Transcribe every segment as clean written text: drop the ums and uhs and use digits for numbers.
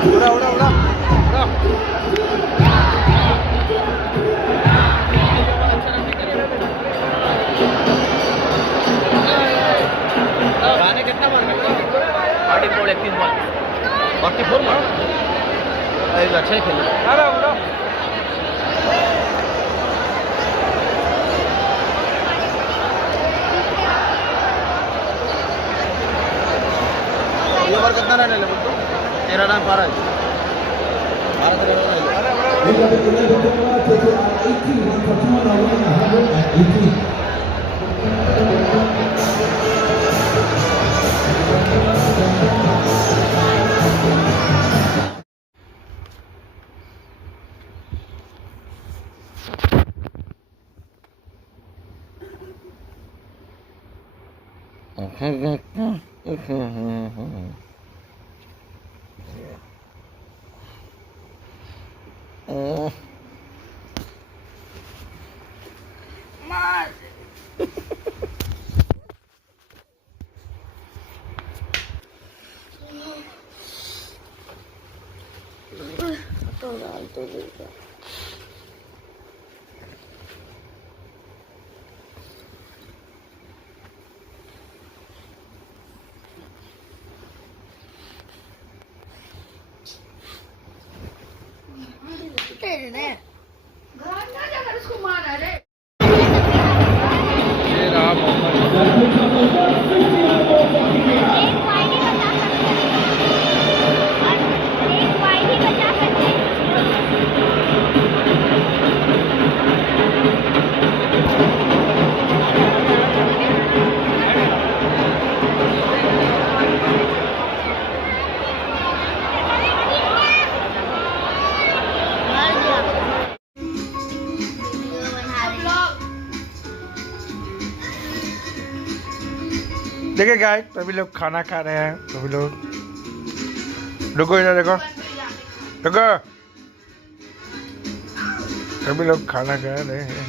उड़ा उड़ा उड़ा उड़ा। गाने कितना मार 44 31 बॉल 44 मार अच्छा ही खेल। ये बार कितना रन है तो 13 रन 12 देखिए गाइस सभी लोग खाना खा रहे हैं। सभी लोग रुको इधर देखो रुको सभी लोग खाना खा रहे हैं।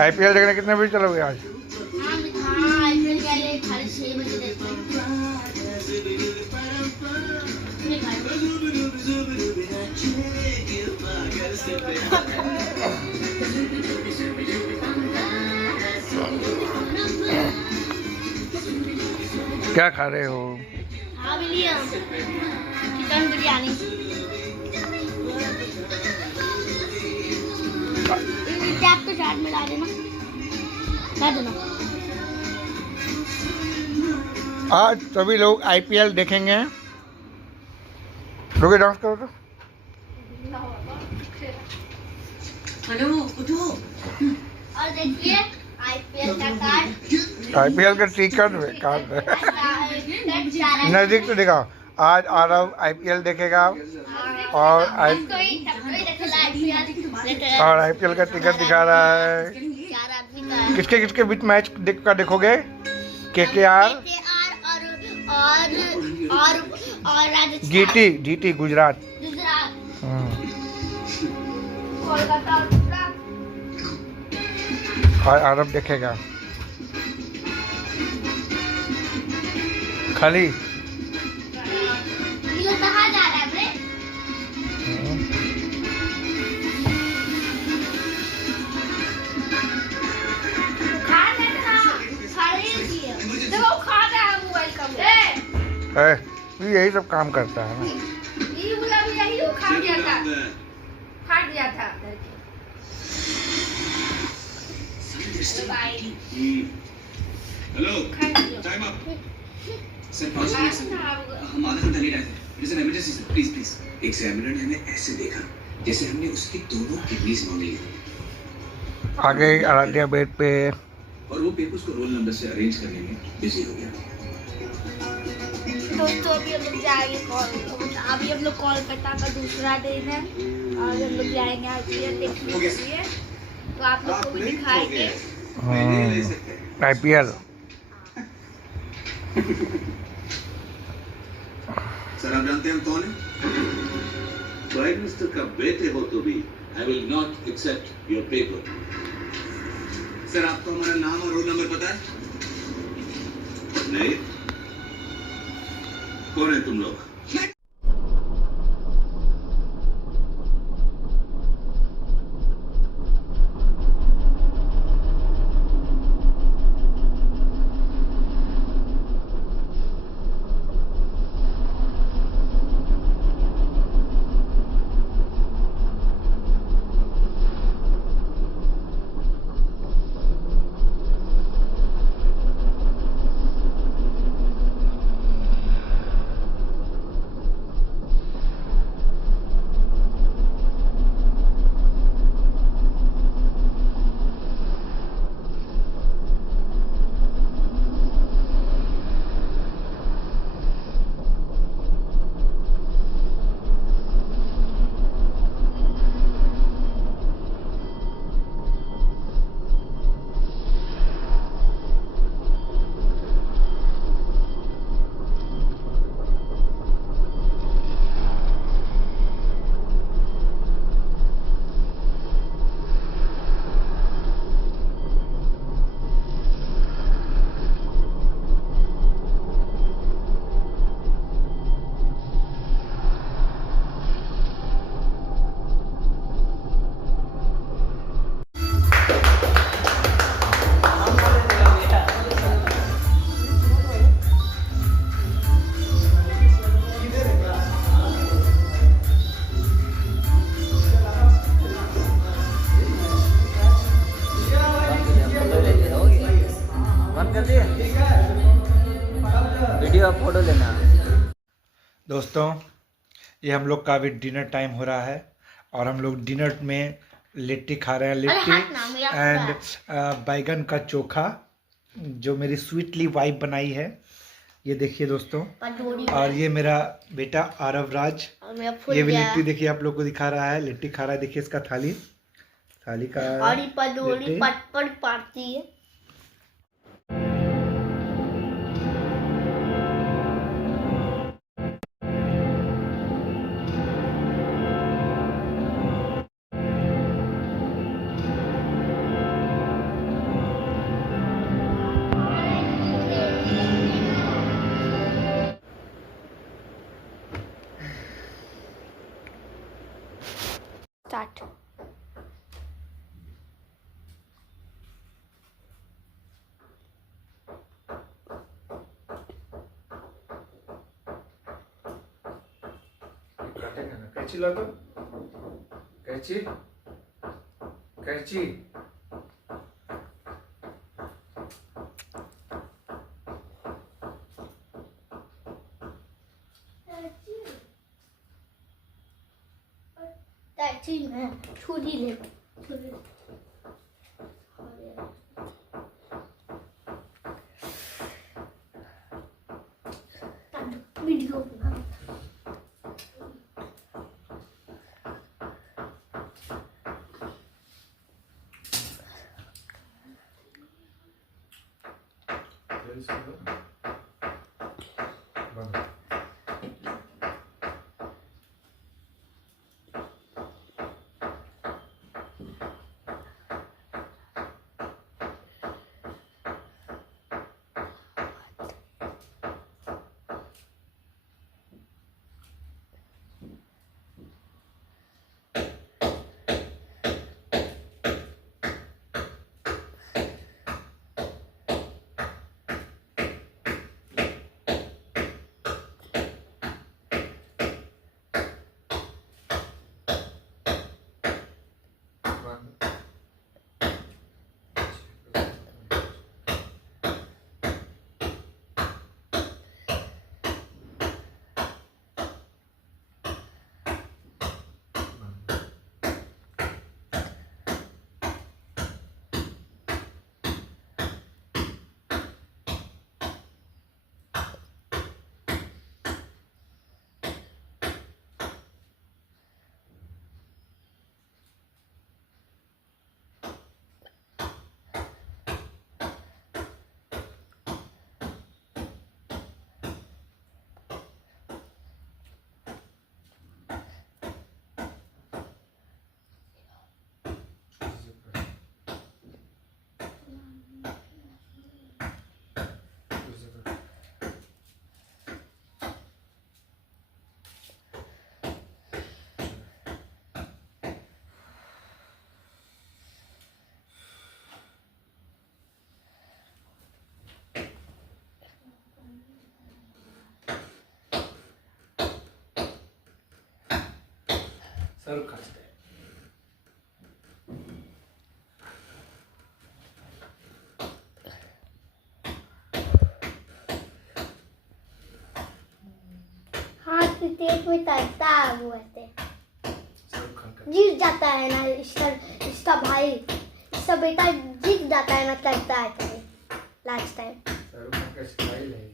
आईपीएल देखने कितने बजे चलोगे आज? क्या खा रहे हो? चिकन बिरयानी। तो चाट में डाल देना। आज सभी लोग आईपीएल देखेंगे। रुके डांस करो तो। हेलो उठो। और देखिए आईपीएल का कार्ड। आईपीएल का टिकट कार्ड नजदीक से दिखाओ। आज आरव आईपीएल देखेगा और आईपीएल का टिकट दिखा रहा है। किसके किसके बीच मैच का देखोगे? केकेआर और जीटी गुजरात। और आरब देखेगा खाली। यही सब काम करता है ना। यही खा गया था। Hello time up sir 5 minute sir हम आधा घंटा लेट आए थे। It is an emergency sir please please. एक एग्जामिनर ने हमें ऐसे देखा जैसे हमने उसकी दोनों किडनीज मांग ली। आगे आराध्या बेड पे और वो पेपर्स को रोल नंबर से अरेंज करने में बिजी हो गया। दोस्तों अभी हम लोग जाएंगे अभी हम लोग कोलकाता का दूसरा दिन है और हम लोग जाएंगे आईपीएल देखने के लिए। तो आप लोग को भी दिखाएंगे आईपीएल। सर आप जानते हैं हम कौन है? प्राइम मिनिस्टर का बेटे हो तो भी I will not accept your paper. Sir आपको हमारा नाम और रोल नंबर पता है? नहीं। कौन है तुम लोग? वीडियो फोटो लेना। दोस्तों ये हम लोग का अभी डिनर टाइम हो रहा है और हम लोग डिनर में लिट्टी खा रहे हैं। लिट्टी एंड बैगन का चोखा जो मेरी स्वीटली वाइफ बनाई है। ये देखिए दोस्तों, और ये मेरा बेटा आरव राज, ये भी लिट्टी देखिए आप लोग को दिखा रहा है, लिट्टी खा रहा है। देखिए इसका थाली का और ये पदोड़ी पट पाती है। स्टार्ट। कैची ला तो कैची कैची छुरी ले वीडियो सर्व खाते हैं। हाथ के तेज में तलता है वो ऐसे सर्व खाकर जीत जाता है ना। इसका भाई, इसका बेटा जीत जाता है ना, तलता है लास्ट टाइम। सर्व खाकर स्टाइल है।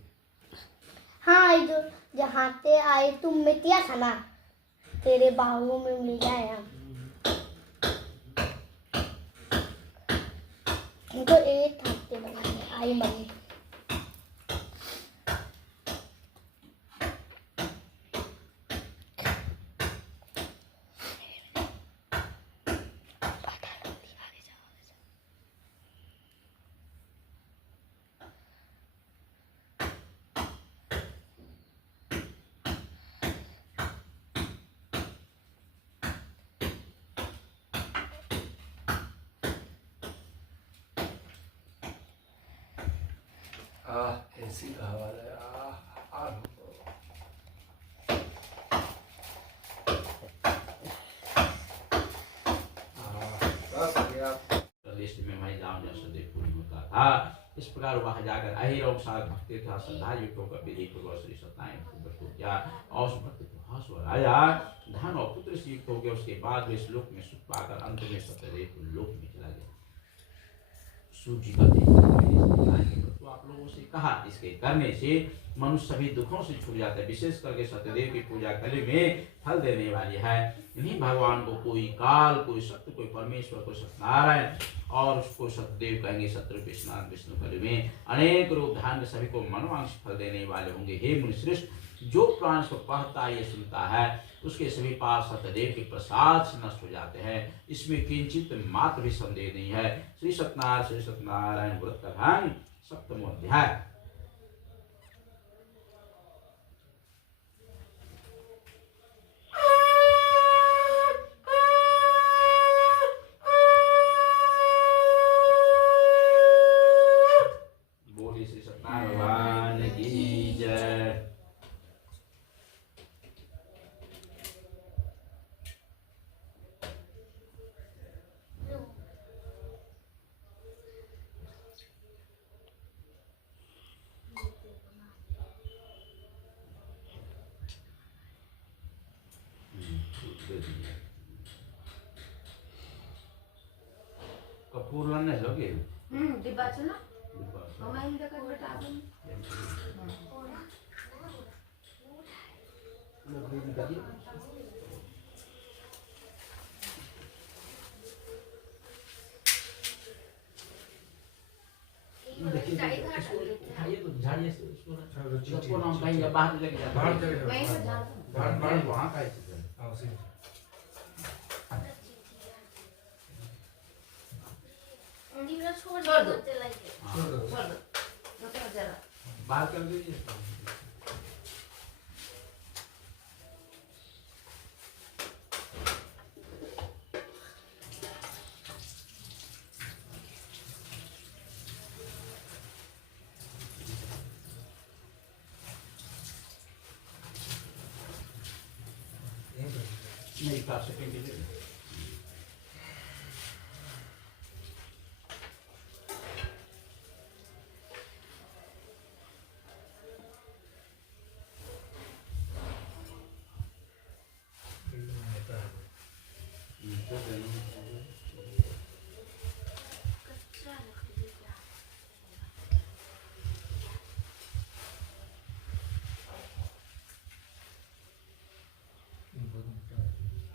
हाँ, ये जो जहाँ से आए तुम मिटिया था ना, तेरे बाहों में मिल जाए हम। तो एक हफ्ते बनाने आई मम्मी। ऐसी हवा है। बस हो गया। लिस्ट में हमारी राम जैसे पूर्ण होता था। इस प्रकार वहां जाकर अहिरों के साथ भक्ति था श्रद्धा युक्तों का विधि पूर्वक श्री सत्यनारायण को किया और उस भक्ति को हर्ष हो आया। धन और पुत्र से युक्त हो गया। उसके बाद वे इस लोक में सुख पाकर अंत में सत्यदेव को लोक में चला गया। सूजी का तो आप लोगों से कहा, इसके करने से मनुष्य सभी दुखों से छूट जाता है। विशेष करके सत्यदेव की पूजा कली में फल देने वाली है। इन्हीं भगवान को कोई काल, कोई सत्य, कोई परमेश्वर, कोई सत्यनारायण और उसको सत्यदेव कहेंगे। सत्यरूप स्नान विष्णु कली में अनेक रूप धारण सभी को मनोवांछित फल देने वाले होंगे। हे मुनिश्रेष्ठ, जो प्राण को पढ़ता है, सुनता है, उसके सभी पाप सत्यदेव के प्रसाद से नष्ट हो जाते हैं। इसमें किंचित मात्र भी संदेह नहीं है। श्री सत्यनारायण व्रत का सप्तमो अध्याय। बोलिए श्री सत्यनारायण भगवान की जय। कपूर लाने लोगे डिब्बा छ ना डिब्बा छ। मम्मा इनका कर बेटा अपन खाइए तो झाड़िए से उसको ना। चलो, ठीक है। उसको नाम कहीं बाहर लेके जाते बाहर हैं। चले जाओ। वहीं से झाड़ बाहर वहाँ का है। हाँ, उसी में। छोड़ छोड़ दो। छोड़ दो। छोड़ दो तो जरा बाहर कर दीजिए। नहीं काट सकेंगे।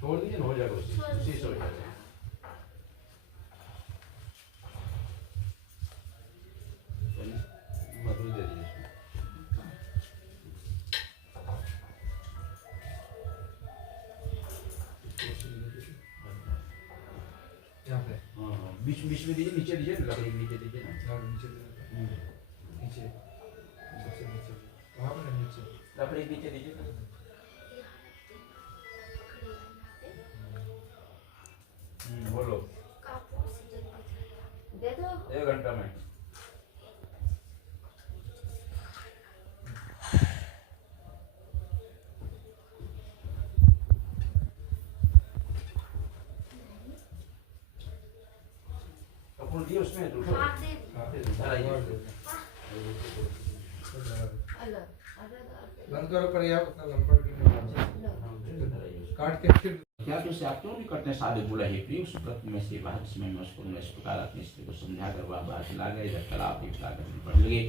छोड़ दीजिए ना, हो जाएगा उसी से हो जाएगा। मधुर दे दीजिए यहाँ पे। हाँ, बीच बीच में दीजिए, नीचे दीजिए, लकड़ी नीचे दीजिए ना। और नीचे दे देता हूँ। नीचे सबसे नीचे वहाँ पर नीचे लकड़ी नीचे दीजिए ना। बोलो। दे दो 1 घंटा में। उसमें उठो। हाँ, दे दी। जरा ये अलग अलग बंद करो पर आप अपना लंबा काट के फिर क्या तो से आप क्यों नहीं करते साधु बोला हे प्रिय उस व्रत में से बाहर समय में उसको इस प्रकार अपनी स्त्री को समझा कर वह बाहर चला गया इधर तालाब चला कर पड़ लगे।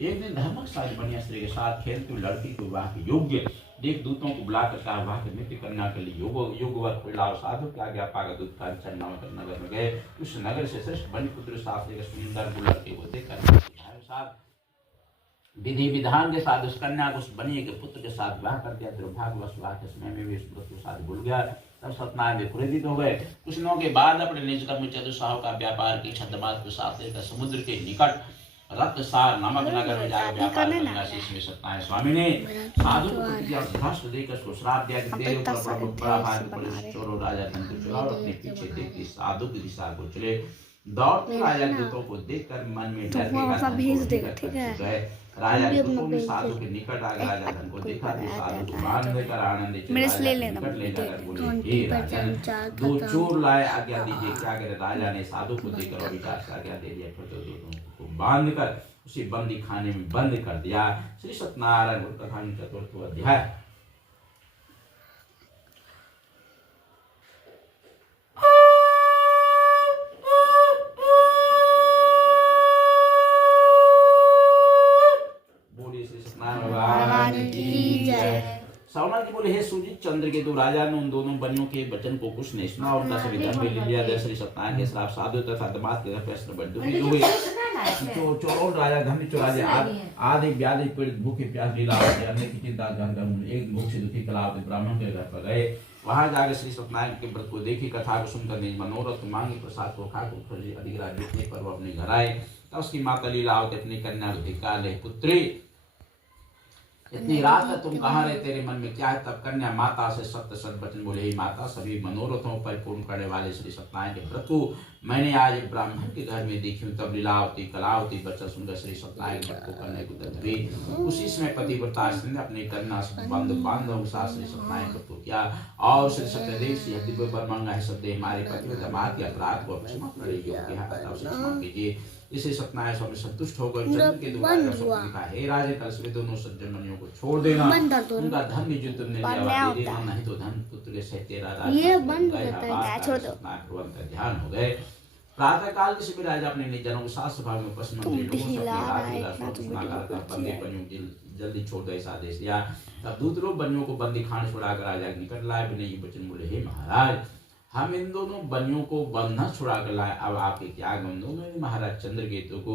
एक दिन धर्मक सारी बढ़िया स्त्री के साथ खेलते हुए लड़की को वाह के योग्य देख दूतों को बुलाकर कहा वाह के नृत्य करने के लिए योगवत लाओ साधु के आगे पाकर दूत का चरनावत नगर में गए। उस नगर से श्रेष्ठ बनिपुत्र शास्त्री के सुंदर लड़के को देखकर विधि विधान के साथ उस कन्या को उस बनिए के पुत्र के साथ विवाह कर दिया। दुर्भाग्यवश विवाह के समय में भी उस पुत्र के साथ भूल गया। तब सत्यनारायण भी क्रोधित हो गए। कुछ दिनों के बाद अपने निज कर्म चतुर्साह का व्यापार की छत्रमात के साथ लेकर समुद्र के निकट रत्नसार नामक नगर में जाकर व्यापार करने का शीश में सत्यनारायण स्वामी ने साधु को भ्रष्ट देकर उसको श्राप दिया कि तेरे ऊपर प्रभु बड़ा भारी पुलिस चोरों राजा धन को चुराओ और अपने पीछे देखते साधु की दिशा को चले। दौड़ते राजा दूतों को देखकर मन में डर गए। राजा दूतों ने साधु के निकट आकर राजा धन को देखा तो साधु को बांध कर आनंदित निकट ले जाकर बोले हे राजन दो चोर लाए आज्ञा दीजिए। क्या करे राजा ने साधु को देखकर विचार से आज्ञा दे दिया। छोटे दूतों को बांध कर उसे बंदी खाने में बंद कर दिया। श्री सत्यनारायण कथा चतुर्थ अध्याय। सावनाथ जी बोले हे सूजित चंद्र के तो राजा ने उन दोनों बनियों के वचन को कुछ नहीं सुना और उनका सभी धन भी ले लिया। श्री सत्यनारायण के श्राप साधु तथा दमाद के प्रश्न बड़ दुखी हुए। चोरों राजा धन चुराजे आदि व्याधि पीड़ित भूखे प्यास लीला अन्य की चिंता धन एक भूख से दुखी कलावती ब्राह्मण के घर पर गए। वहां जाकर श्री सत्यनारायण के व्रत को देखी कथा को सुनकर निज मनोरथ मांगे प्रसाद को खाकर अधिराज जितने पर वो अपने घर आए। तब उसकी माता लीलावती अपनी कन्या को धिक्कार ले पुत्री इतनी रात तक तुम कहाँ रहे तेरे मन में क्या है। तब कन्या माता से सत्य सत वचन बोले ही माता सभी मनोरथों पर पूर्ण करने वाले श्री सत्यनारायण के व्रत को मैंने आज एक ब्राह्मण के घर में देखी हूँ। तब लीलावती कलावती बच्चा सुनकर श्री सत्यनारायण व्रत को करने को तत्व हुई। उसी समय पतिव्रता ने अपनी कन्या से बांधव साथ श्री सत्यनारायण व्रत को किया और श्री सत्यदेव से दिव्य बर्मंगा है सत्य हमारे पति दमाद के अपराध को क्षमा कीजिए। इसे सत्यनारायण स्वामी संतुष्ट होकर चंद्र के द्वारा हे राजे कल से दोनों सज्जन मनियों को छोड़ देना। उनका धन भी जो तुमने लिया दे देना नहीं तो धन पुत्र के सहित तेरा ध्यान हो गए। प्रातः काल के समय राजा अपने निजनों को सात सभा में पश्चिम बंदी बनियों की जल्दी छोड़ दो ऐसा आदेश दिया। तब दूसरों बनियों को बंदी खान छुड़ाकर राजा निकट लाए भी नहीं वचन बोले हे महाराज हम इन दोनों बनियों को बंधन छुड़ा कर लाए। अब आपके त्याग हम दोनों ने महाराज चंद्रकेतु को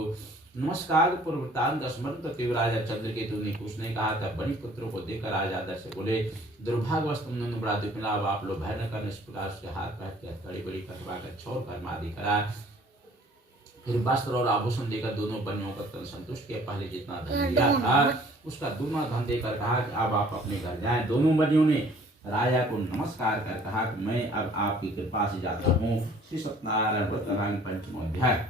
नमस्कार पूर्वतान का स्मरण करते हुए राजा चंद्रकेतु ने कुछ नहीं कहा था। बनी पुत्रों को देखकर राजा आदर से बोले दुर्भाग्यवश तुम दोनों बड़ा दुखिला आप लोग भय न करने इस प्रकार उसके हाथ पैर के कड़ी बड़ी कटवा कर छोड़ कर्म आदि करा। फिर वस्त्र और आभूषण देकर दोनों बनियों का तन संतुष्ट किया। पहले जितना धन दिया था उसका दूना धन देकर कहा कि अब आप अपने घर जाएं। दोनों बनियों ने राजा को नमस्कार कर कहा कि मैं अब आपकी कृपा से जाता हूँ। श्री सत्यनारायण व्रत रंग पंचम अध्याय।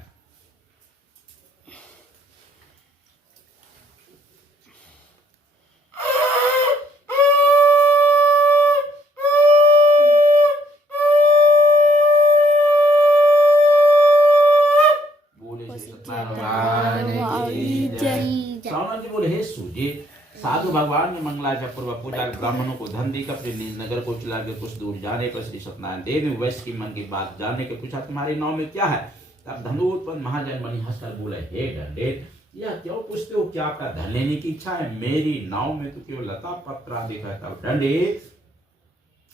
बोले श्री सत्यनारायण की जय। सावनाथ जी बोले हे सूजित साधु भगवान ने मंगलाचरण पूर्वक पूजा ब्राह्मणों को धन देकर अपने निज नगर को चला कर कुछ दूर जाने पर श्री सत्यनारायण देव ने वैश्य की मन की बात जानने के पूछा तुम्हारे नाव में क्या है। तब धनुत्पन्न महाजन मणि हंसकर बोले हे दंडेत यह क्यों पूछते हो क्या आपका धन लेने की इच्छा है। मेरी नाव में तो केवल लता पत्र दिखा। तब दंडेत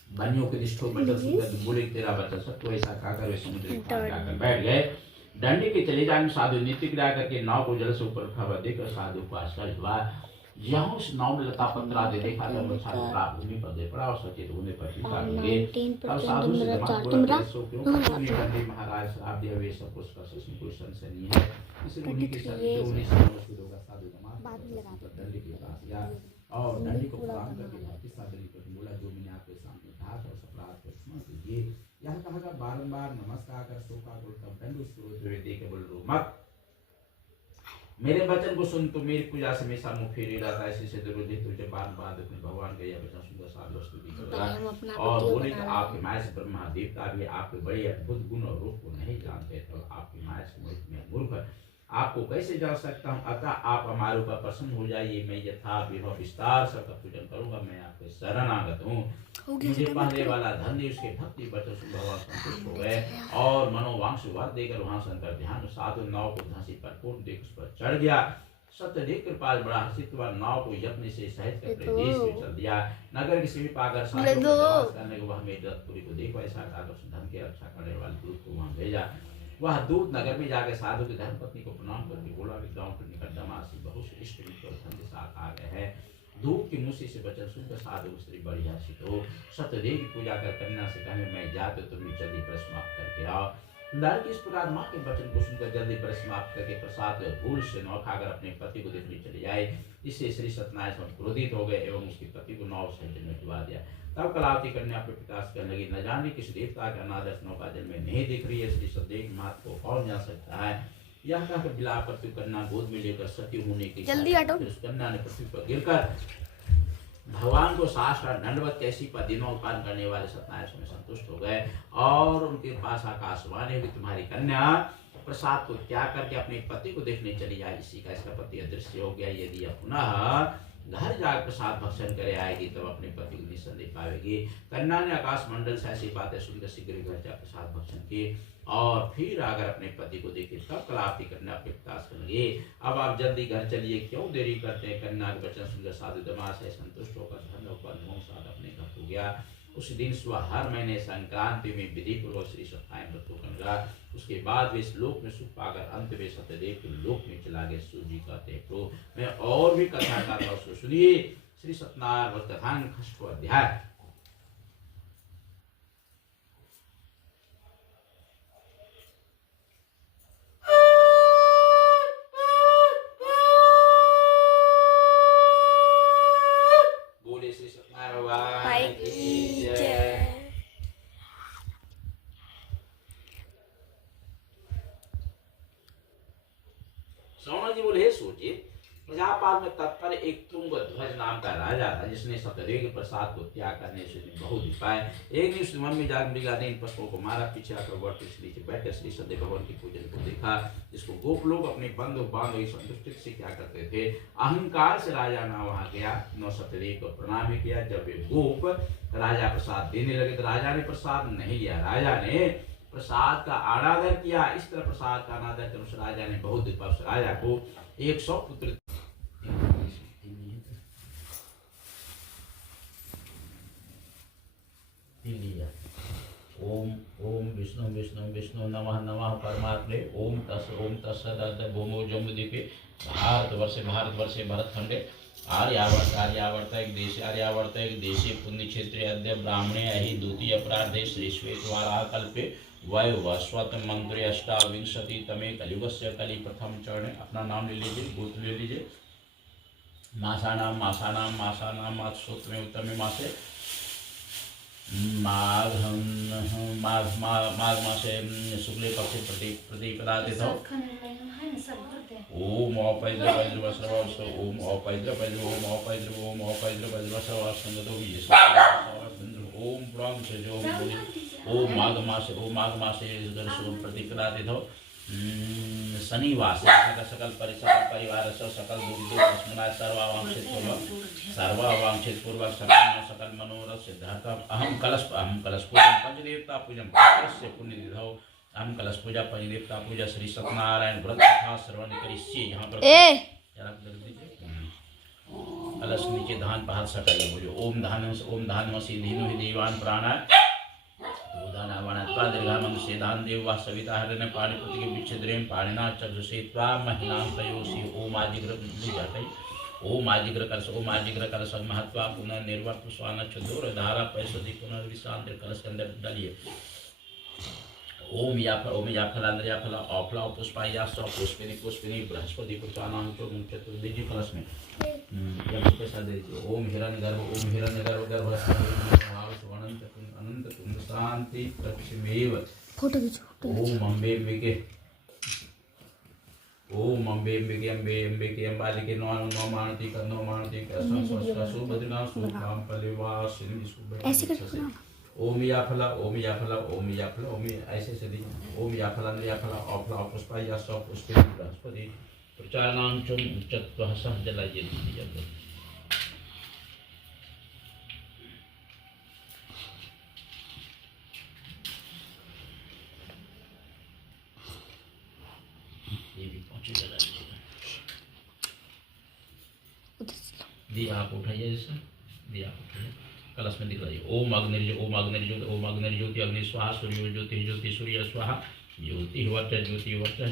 बनियों के निष्ठोर बचन सुनकर बोले तेरा बच्चा सबको ऐसा खाकर वे समुद्र के पार जाकर बैठ गए। दंडी के चले जाने साधु नित्य क्रिया करके नाव को जल से ऊपर उठा हुआ देखकर साधु को आश्चर्य हुआ। यहाँ उस नाव में लता पत्र आदि देखा तो साधु प्राप्त भूमि पर दे पड़ा और सचेत होने पर चिंता लगे। तब साधु से महाराज श्राप दिया वे सब कुछ का सच में कोई संशय नहीं है। इसलिए उन्हीं के साधु दंडी के पास गया और दंडी को प्रणाम करके भक्ति साधन कर बोला जो मैंने आपके सामने कहा था उस अपराध को क्षमा कीजिए। यह कहा बारंबार नमस्कार कर शोका को तब दंड उसको देखे बोल रो मत। मेरे वचन को सुन, तो मेरी पूजा से हमेशा मुँह फेरे रहता है, इसी से विरोधी तुझे बार बार अपने भगवान का यह वचन सुंदर साधु स्तुति करेगा। और बोले कि आपके माया से ब्रह्मा देवता भी आपके बड़े अद्भुत गुण और रूप को नहीं जानते, तो आपकी माया से मैं मूर्ख आपको कैसे जान सकता हूँ। अतः आप हमारे ऊपर प्रसन्न हो जाइए, मैं यथा विभव विस्तार सबका पूजन करूंगा। मैं आपके शरणागत हूँ। मुझे पहले वाला धन दे, उसके भक्ति वचन से भगवान संतुष्ट हो गए और मनोवांश वर देकर वहां संकर ध्यान साधु नाव को झांसी पर पूर्ण देख उस पर चढ़ गया। सत्य देख कृपाल बड़ा हर्षित हुआ, नाव को यत्न से सहित कर अपने देश में चल दिया। नगर के सभी पाकर साधुओं को निवास करने को वह मेदपुरी को देखो, ऐसा आकर्षण धन की रक्षा करने वाले दूत को वहां भेजा। वह दूत नगर में जाकर साधु की धर्मपत्नी को प्रणाम करके बोला कि गांव के निकट दमासी बहुत से इष्ट मित्र और धन के साथ आ गए हैं। दूत के मुंह से वचन सुनकर साधु स्त्री बड़ी हर्षित हो सत्यदेव की पूजा कर कन्या से कहे, मैं जाते तुम जल्दी व्रत समाप्त करके आओ। लड़की इस प्रकार माँ के वचन को सुनकर जल्दी व्रत समाप्त करके प्रसाद भूल से नौ खाकर अपने पति को देखने चले जाए। इससे श्री सत्यनारायण क्रोधित हो गए एवं उसके पति को नाव से जल में डुबा दिया। तब कलावती कन्या अपने पिता से कहने लगी, न जाने किस देवता के अनादर नौका जल में नहीं दिख रही है, श्री सत्यदेव की मात को कौन जान सकता है। यह कहकर विलाप करती कन्या गोद में लेकर सती होने की उस कन्या ने पृथ्वी पर गिरकर भगवान को साष्टांग दंडवत कैसी पर दिनों उत्पादन करने वाले सत्यनारायण में संतुष्ट हो गए और उनके पास आकाशवाणी हुई, तुम्हारी कन्या प्रसाद को त्याग करके अपने पति को देखने चली जाए। इसी का इसका पति अदृश्य हो गया। यदि यह पुनः घर जाकर प्रसाद भक्षण करे आएगी तब अपने पति को निसंदेह पाएगी। कन्या ने आकाश मंडल से ऐसी बातें सुनकर शीघ्र घर जा प्रसाद भक्षण किए और फिर आकर अपने पति को देखे। तब कलावती कन्या अपने पिता से लगे, अब आप जल्दी घर चलिए, क्यों देरी करते हैं। कन्या के वचन सुनकर साधु दमास से संतुष्ट होकर धन और साथ अपने घर हो गया। उस दिन सुबह हर महीने संक्रांति में विधि पूर्वक श्री सत्यनारायण व्रत को करेगा। उसके बाद वे इस लोक में सुख पाकर अंत में सत्यदेव के लोक में चला गए। सूजी कहते हैं तो मैं और भी कथा करता हूँ, उसको सुनिए। श्री सत्यनारायण व्रत कथा खष्ट अध्याय। बोले श्री सत्यनारायण भगवान की जय। सौनक जी बोले, सोचिए प्रजापाल में तत्पर एक तुंगध्वज नाम का राजा था, जिसने सत्यदेव के प्रसाद को त्याग करने से बहुत ही पाए। एक दिन मन में जाग मृगादीन पशुओं को मारा, पीछे आकर वर्ष नीचे बैठे श्री सत्यदेव भगवान की पूजन को देखा, जिसको गोप लोग अपने बंधु बांधव संतुष्टि से क्या करते थे। अहंकार से राजा ना वहां गया, न सत्यदेव को प्रणाम ही किया। जब वे गोप राजा प्रसाद देने लगे तो राजा ने प्रसाद नहीं लिया, राजा ने प्रसाद का अनादर किया। इस तरह प्रसाद का अनादर कर उस राजा ने बहुत उस राजा को 100 पुत्र ओम ओम विष्णु विष्णु विष्णु नमः नमः परमात्मे ओम तत्सद भूमो जम्बुद्वीपे भारतवर्षे भरतखंडे आर्यावर्त एक देशे पुण्य क्षेत्रे अद्य ब्राह्मणे अहि द्वितीय अपराधे श्री श्वेतवाराह कल्पे वैवस्वत मंत्रे अष्टाविंशति तमे कलियुगस्य कलि प्रथम चरण। अपना नाम ले लीजिए, गोत्र ले लीजिए। मासानाम मासूत्र में उत्तम मासे माघ मासे शुक्ले पक्षे प्रतिपदा तिथौ ओम औपैद्र वज्र वस्त्र ओम औपैद्र वज्र ओम औपैद्र ओम औपैद्र वज्र संगतो ओम पुराण से जो ओम माघ मासे प्रतिपदा तिथौ शनिवार सकल परिवार सकल सर्वावांछित पूर्वक सकल मनोरथ सिद्धार्थम अहम कलश पूजन पंचदेवता पूजन से पुण्य निधौ अहम कलश पूजा पंचदेवता पूजा श्री सत्यनारायण व्रत कथा श्रवण करिष्ये। यहाँ पर कलश नीचे धान पहाड़ सकल बोलो ओम धानमसी धीनु ही देवान प्राणाय दीर्घामंग देव वा सविता हरण पाणिपति के विच्छेद्रेम पाणिना चक्षुषे त्वां महिलां तयोषि ओम आजिग्र कलश महत्वा पुनः निर्वर्त स्वान चतुर धारा पैसदी पुनः विश्रांत कलश के अंदर डालिए। ओम या फलांद्र या फला औफला पुष्पा या सौ पुष्पिनी बृहस्पति पुत्रानाम को चतुर्दिजी कलश में पैसा दे दीजिए। ओम हिरण्यगर्भ गर्भ अनंत कुंड शांति लक्ष्मीव। ओम अम्बे ओम अम्बे अम्बिके अम्बे अम्बिके अम्बालिके नौ मानती का सु बद्रीनाथ सुखाम पलिवासिनी ऐसे करके सुबह ओम या फला ओम या फला ओम या फला ओम ऐसे से दी ओम या फला अफला पुष्पा या सब पुष्पे बृहस्पति प्रचारणां चुम चत्वः सह जलाये दिया ये भी पहुंचे जला दिया आप उठाइए जैसे दिया आप उठाइए कलश में दिखलाइए ओम अग्निर्ज्योति ओम अग्निर्ज्योति ओम अग्निर्ज्योति अग्नि स्वाहा सूर्य ज्योति ज्योति सूर्य स्वाहा ज्योति वर्च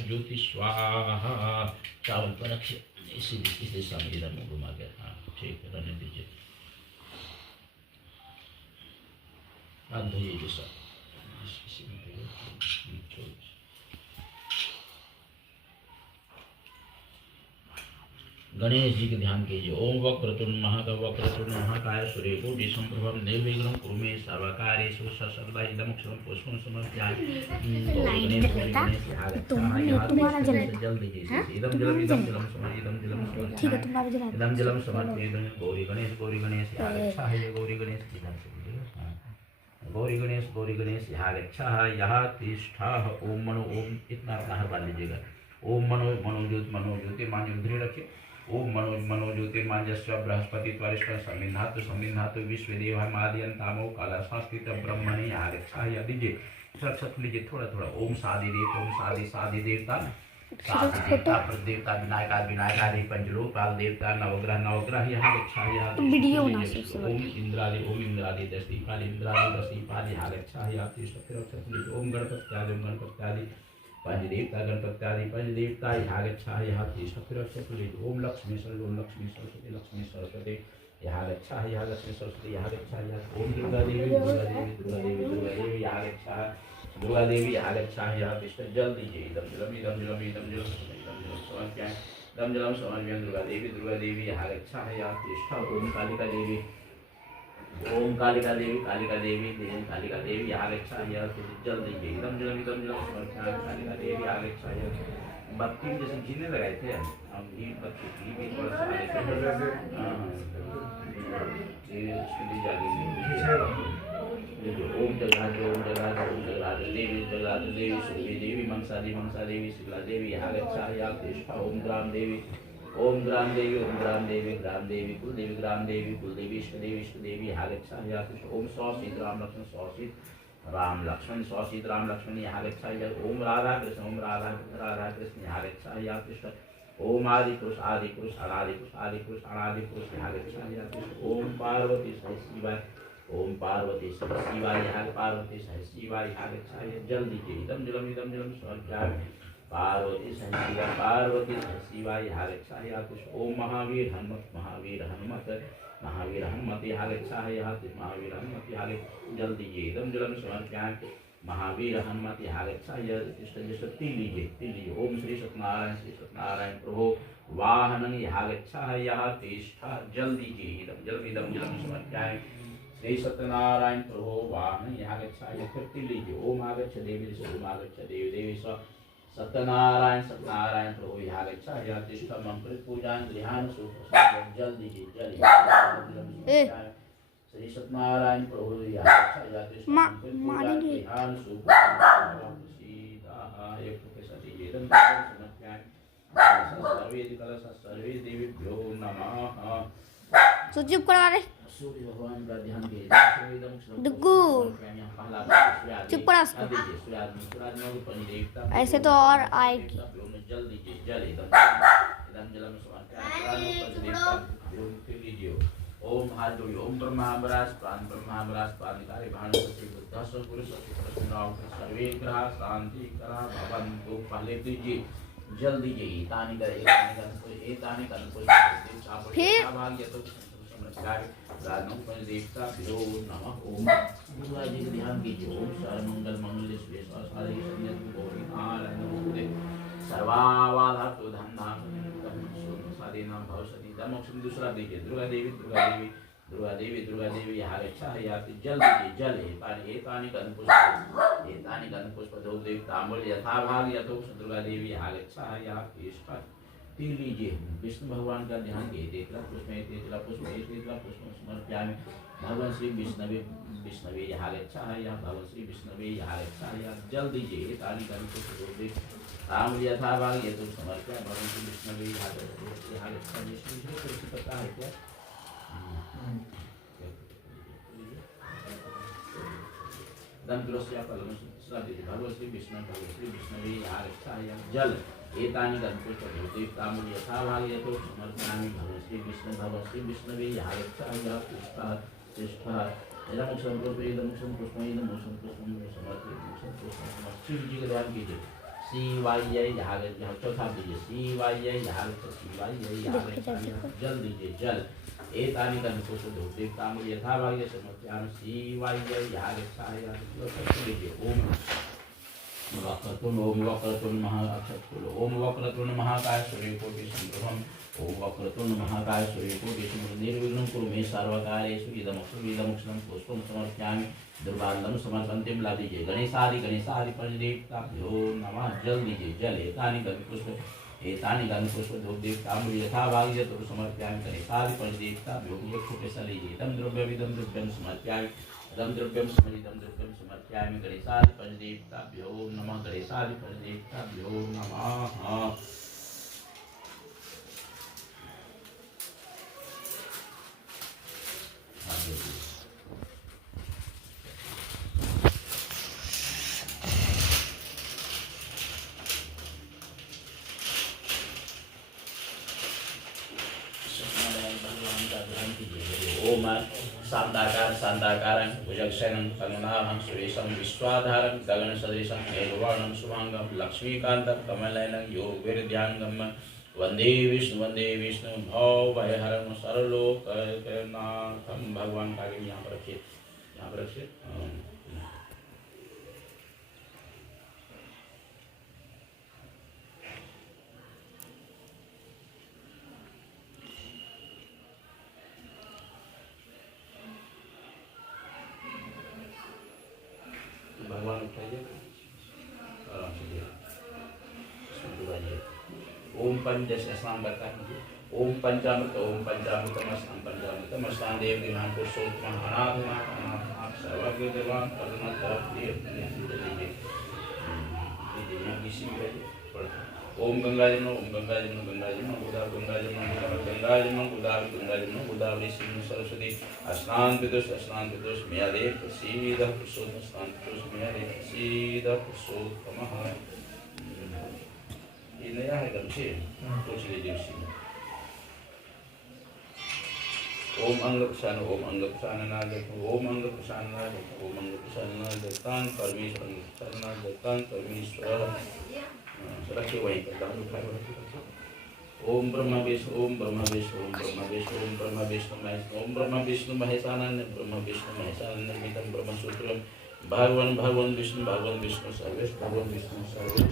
ज्योति स्वाहा चावल पर रखिए इसी दिशा में इधर मुंह घुमा के हाँ ठीक है रहने दीजिए हाथ धोइए जी सब इसी में गणेश जी के ध्यान कीजिए ओम वक्रतुंड महाकाय सूर्यकोटि समप्रभं निर्विघ्नं कुरु मे सर्वकार्येषु सर्वदा इदमक्षरं पुष्पं समर्पयामि जल दीजिए इदम जलम समर्पयामि गौरी गणेश गौरी गणेश यहाँ गच्छा यहाँ तिष्ठा ओम मनो ओम इतना अपना हर बार लीजिएगा ओम मनो ज्योति मान दृढ़ रखिए ओम मनो ज्योतिर्मान जस्व बृहस्पति त्वरिष्ठ संविधातु विश्वदेवमादियंतामो काला संस्कृत ब्रह्मणि आरक्षा या दीजिए सत लीजिए थोड़ा ओम सादि देवता देवता विनायकादि पंचलोकाल देवता नवग्रह यहाँ रक्षा ओम इंद्रादि दशदीपादि यहाँ रक्षा ओम गणपत्यादि पंचदेवता यहाँ गच्छा यहाँ ओम लक्ष्मी सरस्वती यहाँ गच्छा यहाँ लक्ष्मी सरस्वती यहाँ गच्छा यहाँ ओम दुर्गा देवी यहाँ गच्छा दुर्गा देवी यहाँ गच्छा यहाँ तिष्ठ जल दीजिए इदम जलम समर्पयामि दुर्गा देवी यहाँ गच्छा यहाँ तिष्ठ ओम कालिका देवी यहाँ गच्छा यहाँ जल दीजिए इदम जलम समर्पयामि कालिका देवी यहाँ गच्छा यहाँ बत्ती जैसे घीने लगाए थे हम घी बत्ती घी थोड़ा सा ओम जगराज देवी सुखी देवी मनसा देवी शिला देवी यहाँ गच्छा यहाँ तिष्ठा ओम ग्राम देवी ग्राम देवी कुलदेवी इष्ट देवी यहाँ गच्छा यहाँ तिष्ठा ओम सौशीत राम लक्ष्मण यहाँ गच्छा ओम राधा कृष्ण यहाँ गच्छा यहाँ तिष्ठा ओम आदि पुरुष अनादि पुरुष यहाँ गच्छा यहाँ तिष्ठा ओम पार्वती सह शिवाय यहाँ पार्वती सह शिवाय यहाँ गच्छा जल दीजिए इदम जलम समर्पयामि पार्वती सह शिवाय यहाँ गच्छा यहाँ तिष्ठा ओम महावीर हनुमत यहाँ गच्छा यहाँ महावीर हनुमत यहाँ जल दीजिए इदम जलम समर्पयामि महावीर हनुमत यहाँ गच्छा यहाँ तिल लीजिए ओम श्री सत्यनारायण प्रभो वाहनन यहाँ गच्छा यहाँ तिष्ठा जल दीजिए इदम जलम समर्पयामि श्री सत्यनारायण प्रभो वाहन यहाँ गच्छा यहाँ तिल लीजिए ओम आगच्छ देवी स्व सत्यनारायण प्रभु यहाँ गच्छा यहाँ तिष्ठ मंत्र पूजन ध्यान जल दीजिए श्री सत्यनारायण प्रभु यहाँ गच्छा यहाँ तिष्ठ मंत्र पूजन ध्यान सर्वे देवीभ्यो नमः तो चुप करवा रहे सूर्य भगवान का ध्यान डुग्गू चुप करा ऐसे तो और आएगी जल दीजिए ओम हाथ जोड़िए ओम ब्रह्मावराज प्राणिकारी भानुपति बुद्ध पुरुष सर्वे ग्रह शांति ग्रह भवन को पहले दीजिए जल दीजिए तानी देवता नमः ओम दुर्गा जी का ध्यान कीजिए ओम सर्वमंगल मंगल सर्वावाधातु धन धाम साधीनाम भवसति मोक्ष दूसरा दीजिए दुर्गा देवी दुर्गा देवी आगच्छायाति जल दीजिए जल एतानि गंधपुष्प धूप दीप तांबूल यथाभाग यथोक्त दुर्गा देवी आगच्छायाति तिल लीजिए विष्णु भगवान का ध्यान कीजिए तेतला पुष्प समर्पयामि भगवान श्री विष्णवे आगच्छाया भगवान श्री विष्णवे आगच्छाया जल दीजिए एतानि गंधपुष्प धूप दीप तांबूल यथाभाग यथोक्त समर्पयामि भगवान श्री विष्णवे आगच्छाया पता है क्या भगवत श्री विष्णवे आगच्छाया जल एतानि गंधपुष्प धूप दीप तांबूल यथाभाग यथोक्त समर्पयामि भगवत श्री विष्णवे आगच्छाया पुष्पः इदमुक्षं पुष्पं शिव जी का ध्यान कीजिए शिवाय चौथा दीजिए शिवाय जल दीजिए जल एतानि गंधपुष्प धूप दीप तांबूल यथाभाग समर्पयामि शिवाय लीजिए ओम वक्रतुंड महाकाय सूर्यकोटि संप्रभम ओम वक्रतुंड महाकाय सूर्यकोटि संप्रभम निर्विघ्नं कुरु मे सर्वकार्येषु इदमुक्षं पुष्पं समर्पयामि दुर्वांदं समर्पन्तीं ला दीजिए गणेशादि पंचदेवताभ्यो नमः जल दीजिए जल एतानि गंधपुष्प धूप दीप तांबूल यथाभाग यथोक्त समर्पयामि गणेशादि पंचदेवताभ्यो एक छोटे सा लीजिए इदं द्रव्यं समर्पयामि इदं द्रव्यं समर्पयामि गणेशादि पंचदेवताभ्यो नमः गणेशादि पंचदेवताभ्यो नमः ओम शांताकारं भुजगशयनं पद्मनाभं सुरेशं विश्वाधारं गगनसदृशं मेघवर्णं शुभांगं लक्ष्मीकान्तं कमलनयनं योगवीर्याङ्गं वंदे विष्णु भवभयहरं सर्वलोकनाथं भगवान का यहाँ पर रखिए भगवान उठाइए आराम से ओम पंच स्नान करता है ओम पंचामृतम स्नान देव दिनांक पुरुषोत्तम अनाथ सर्वज्ञवान ओम गंगाजम गोदावरी सिंधु सरस्वती स्नान पितुष मेयादेव प्रसीद पुरुषोत्तम स्नान पितुष मेयादेव प्रसीद पुरुषोत्तमः ये नया है गमछे कुछ लीजिए उसी में ओम अंग प्रसारण परमेश्वर रखिए वहीं पर दान उठाए ओम ब्रह्मा विष्णु महेशानंद ब्रह्मसूत्रम भगवान विष्णु सर्वेश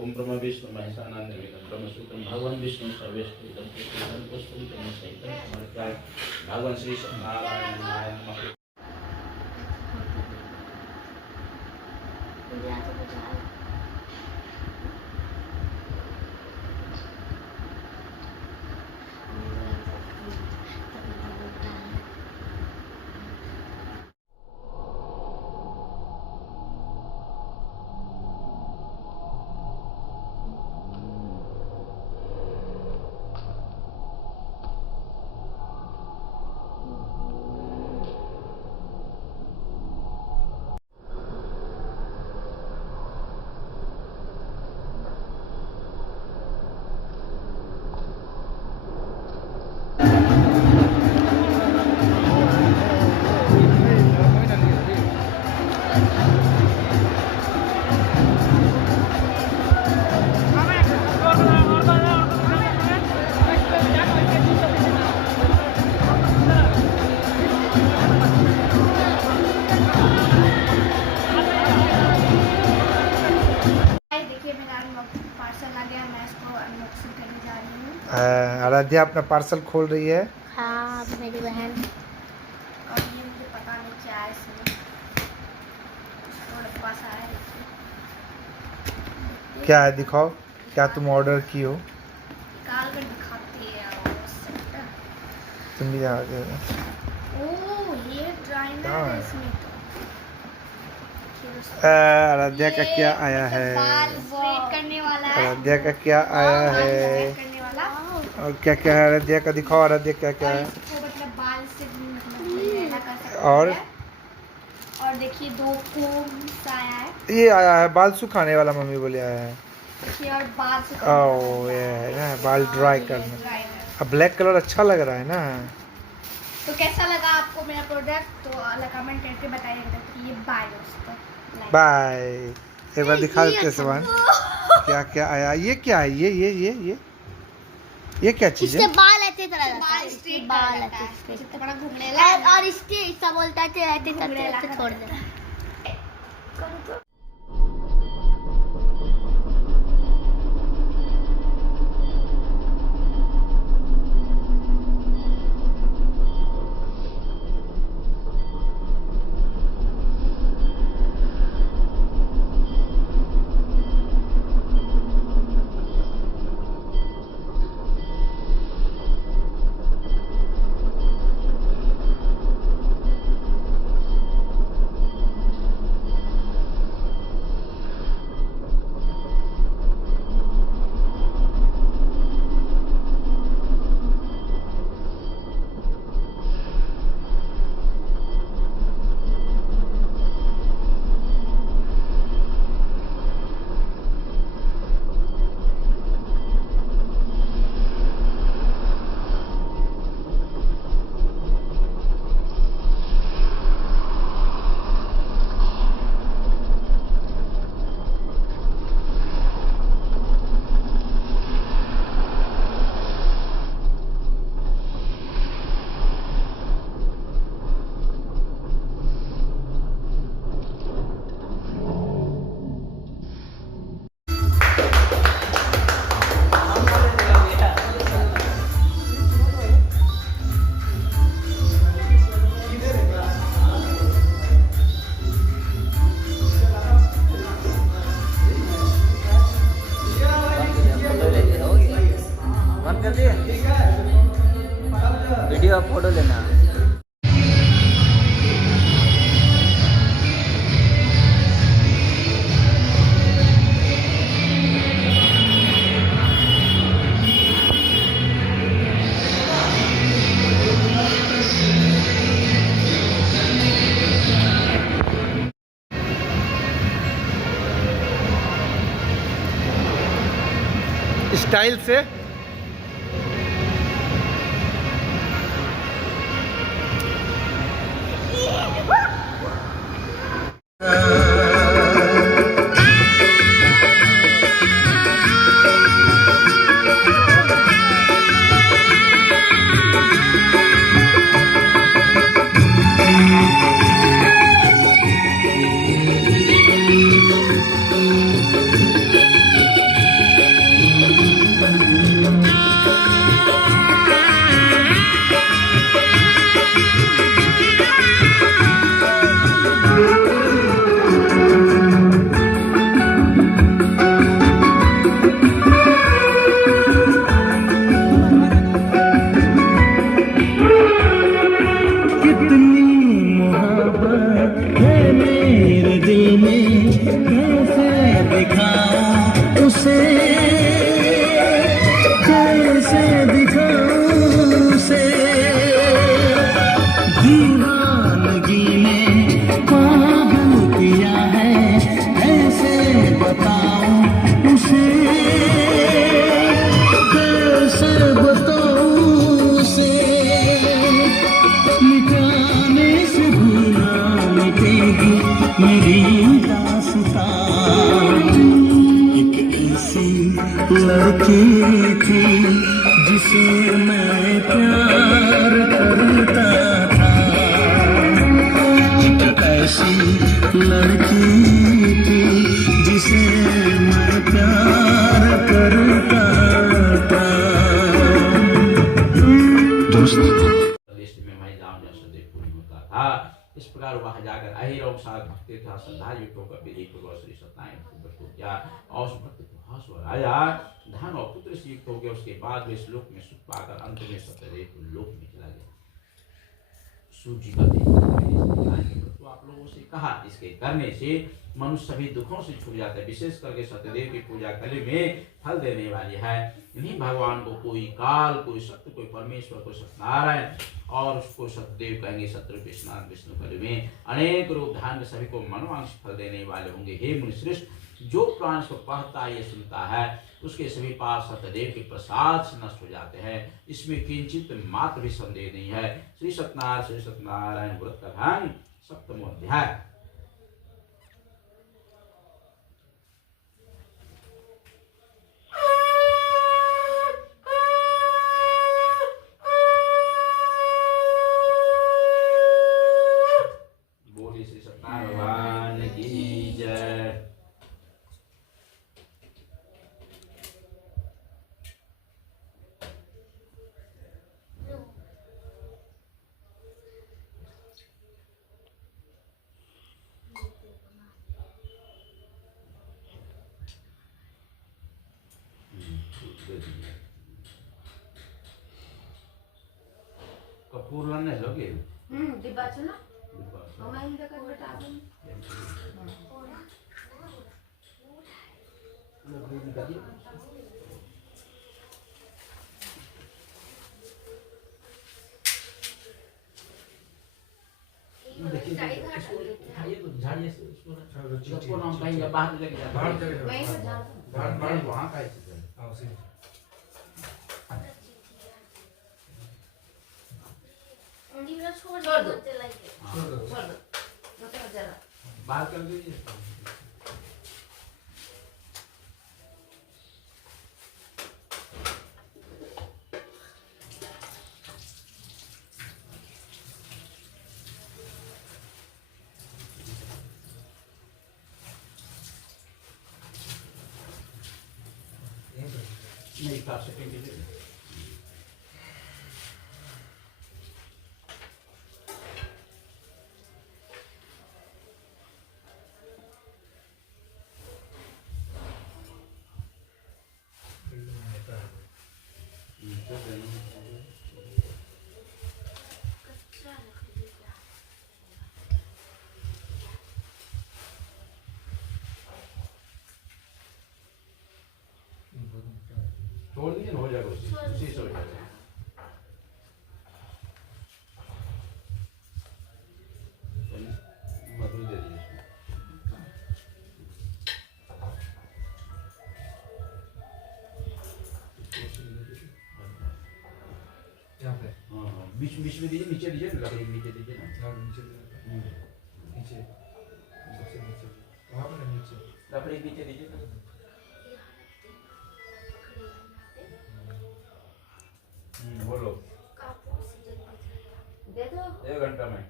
ओम ब्रह्म विष्णु महेशानंद ब्रह्मसूत्रम भगवान विष्णु सर्वेश भगवान श्री नारायण अनबॉक्सिंग करने जा रही हूँ। आराध्या अपना पार्सल खोल रही है। हाँ मेरी बहन। और ये मुझे पता नहीं क्या है इसमें, मेरे पास आया है। क्या है दिखाओ, क्या तुम ऑर्डर की हो? निकाल कर दिखाती है तुम भी आ गए। ओह ये ड्राइंग हाँ। है इसमें तो। आराध्या का क्या आया है? बाल स्ट्रेट करने वाला है। आराध्या का क्या आया बाल है? स्ट्रेट करने वाला। और क्या क्या है आराध्या का? दिखाओ आराध्या क्या क्या है। इसको मतलब बाल से भी मतलब मेला कर सकते और? हैं। और देखिए 2 कोम्स आया है। ये आया है बाल सुखाने वाला, मम्मी बोले आया है। देखिए और बाल से ओह ये है ना बाल ड्राई करना। अब ब्लैक कलर अच्छा लग रहा है ना। तो कैसा लगा आपको मेरा प्रोडक्ट, तो कमेंट करके बताइएगा। कि ये बाय दोस्तों, बाय। एक बार दिखा देते सवान क्या क्या आया। ये क्या है? ये क्या चीज है? बाल ऐसे तरह बाल स्ट्रेट बाल ऐसे जितना बड़ा घुंघरेला और इसके ऐसा बोलता है ऐसे करके छोड़ दे। वीडियो फोटो लेना। स्टाइल से लड़की थी जिसे मैं प्यार करता था, एक ऐसी लड़की थी जिसे मैं प्यार करता इस प्रकार वहां जाकर अहिरों के साथ भक्ति तथा श्रद्धा युक्तों का विधि पूर्वक श्री सत्यनारायण को किया और उस भक्त को हर्ष और आया धन और पुत्र से युक्त हो गया। उसके बाद वे इस लोक में सुख पाकर अंत में सत्यदेव लोक में चला गया। सूर्य का तेज तो आप लोगों से कहा, इसके करने से मनुष्य सभी दुखों से छूट जाता है। विशेष करके सत्यदेव की पूजा कली में फल देने वाली है। इन्हीं भगवान को कोई काल, कोई सत्य, कोई परमेश्वर, कोई सत्यनारायण और उसको सत्यदेव कहेंगे। सत्य कृष्ण विष्णु कली में अनेक रूप धारण के सभी को मनोवांछित फल देने वाले होंगे। हे मुनिश्रेष्ठ, जो प्राण को पढ़ता है, सुनता है, उसके सभी पाप सत्यदेव के प्रसाद से नष्ट हो जाते हैं। इसमें किंचित मात्र भी संदेह नहीं है। श्री सत्यनारायण व्रत कथा 7वां अध्याय। बोलिए श्री सत्यनारायण भगवान की जय। कपूर लाने लगे डिब्बा छ ना डिब्बा से। हमारे इधर का बेटा अपन देखिए तो झाड़िए से उसको नाम कहीं बाहर लेके जाते बाहर हैं। चले वहीं से जा बाहर वहाँ का है। हाँ, उसी छोड़ छोड़ दो दो। छोड़ दो। छोड़ दो तो जरा बाहर कर दीजिए। नहीं काट सकेंगे। छोड़ दीजिए, हो जाएगा उसी से हो जाएगा। मधुर दे दीजिए यहाँ पे हाँ, बीच में दीजिए, नीचे दीजिए, लकड़ी के नीचे दीजिए ना। यहाँ नीचे नीचे सबसे नीचे वहाँ पे ना नीचे लकड़ी के नीचे दीजिए ना। बोलो दे दो 1 घंटा में।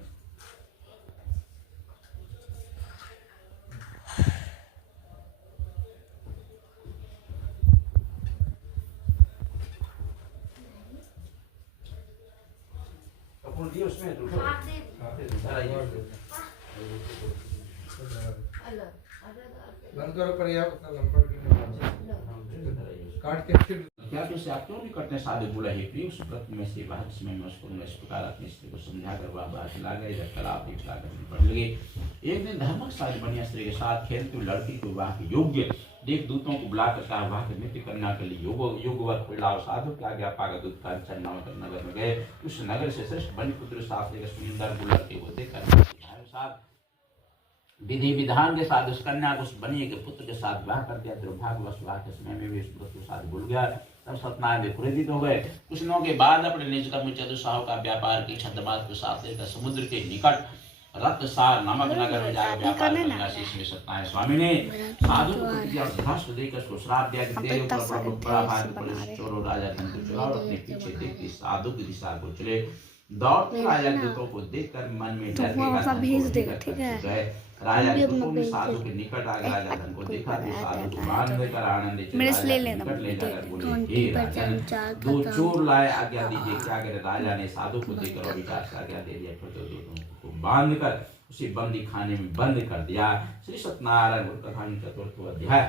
कपूर दिए उसमें तो बंद करो पर यार उतना लंबा काट के फिर क्या तो आप क्यों नहीं करते साधु बोला हे प्रिय सुप्रत में से बाहर में मैं इस प्रकार अपनी स्त्री को समझा कर वह बाहर चला गया। इधर तालाब भी चला कर पड़ लगे। एक दिन धर्मक सारी बढ़िया स्त्री के साथ खेलती हुई लड़की को विवाह के योग्य देख दूतों को बुलाकर कहा विवाह के नृत्य करने के लिए योगवर लाभ साधु के आज्ञा पाकर दूत का नामक नगर में गए। उस नगर से श्रेष्ठ बनी पुत्र शास्त्री का सुंदर लड़के को देखकर विधि विधान के साथ उस कन्या को उस बनिए के पुत्र के साथ विवाह कर दिया। दुर्भाग्यवश विवाह के समय में भी उस पुत्र के साथ भूल गया। तब सत्यनारायण क्रोधित हो गए। कुछ दिनों के बाद अपने निज कर्म चतुर्साह का व्यापार की छद्मनाथ के साथ लेकर समुद्र के निकट रत्नसार नामक नगर में जाकर व्यापार करने से सत्यनारायण स्वामी ने साधु को भ्रष्ट देकर उसको श्राप दिया कि तेरे ऊपर बड़ा भारी पुलिस चोरों राजा धन को चुराओ। अपने पीछे देखते साधु की दिशा को चले। दौड़ते राजा दूतों को देखकर मन में डर के भेज देगा। ठीक है, राजा दूतों ने साधु के निकट आकर राजा धन को देखा तो साधु को बांध देकर आनंदित ले जाकर बोले हे राजन, 2 चोर लाए, आज्ञा दीजिए। क्या करे राजा ने साधु को देखकर विचार से आज्ञा दे दिया। फिर तो दूतों को बांध कर उसे बंदी खाने में बंद कर दिया। श्री सत्यनारायण कथा की चतुर्थ अध्याय।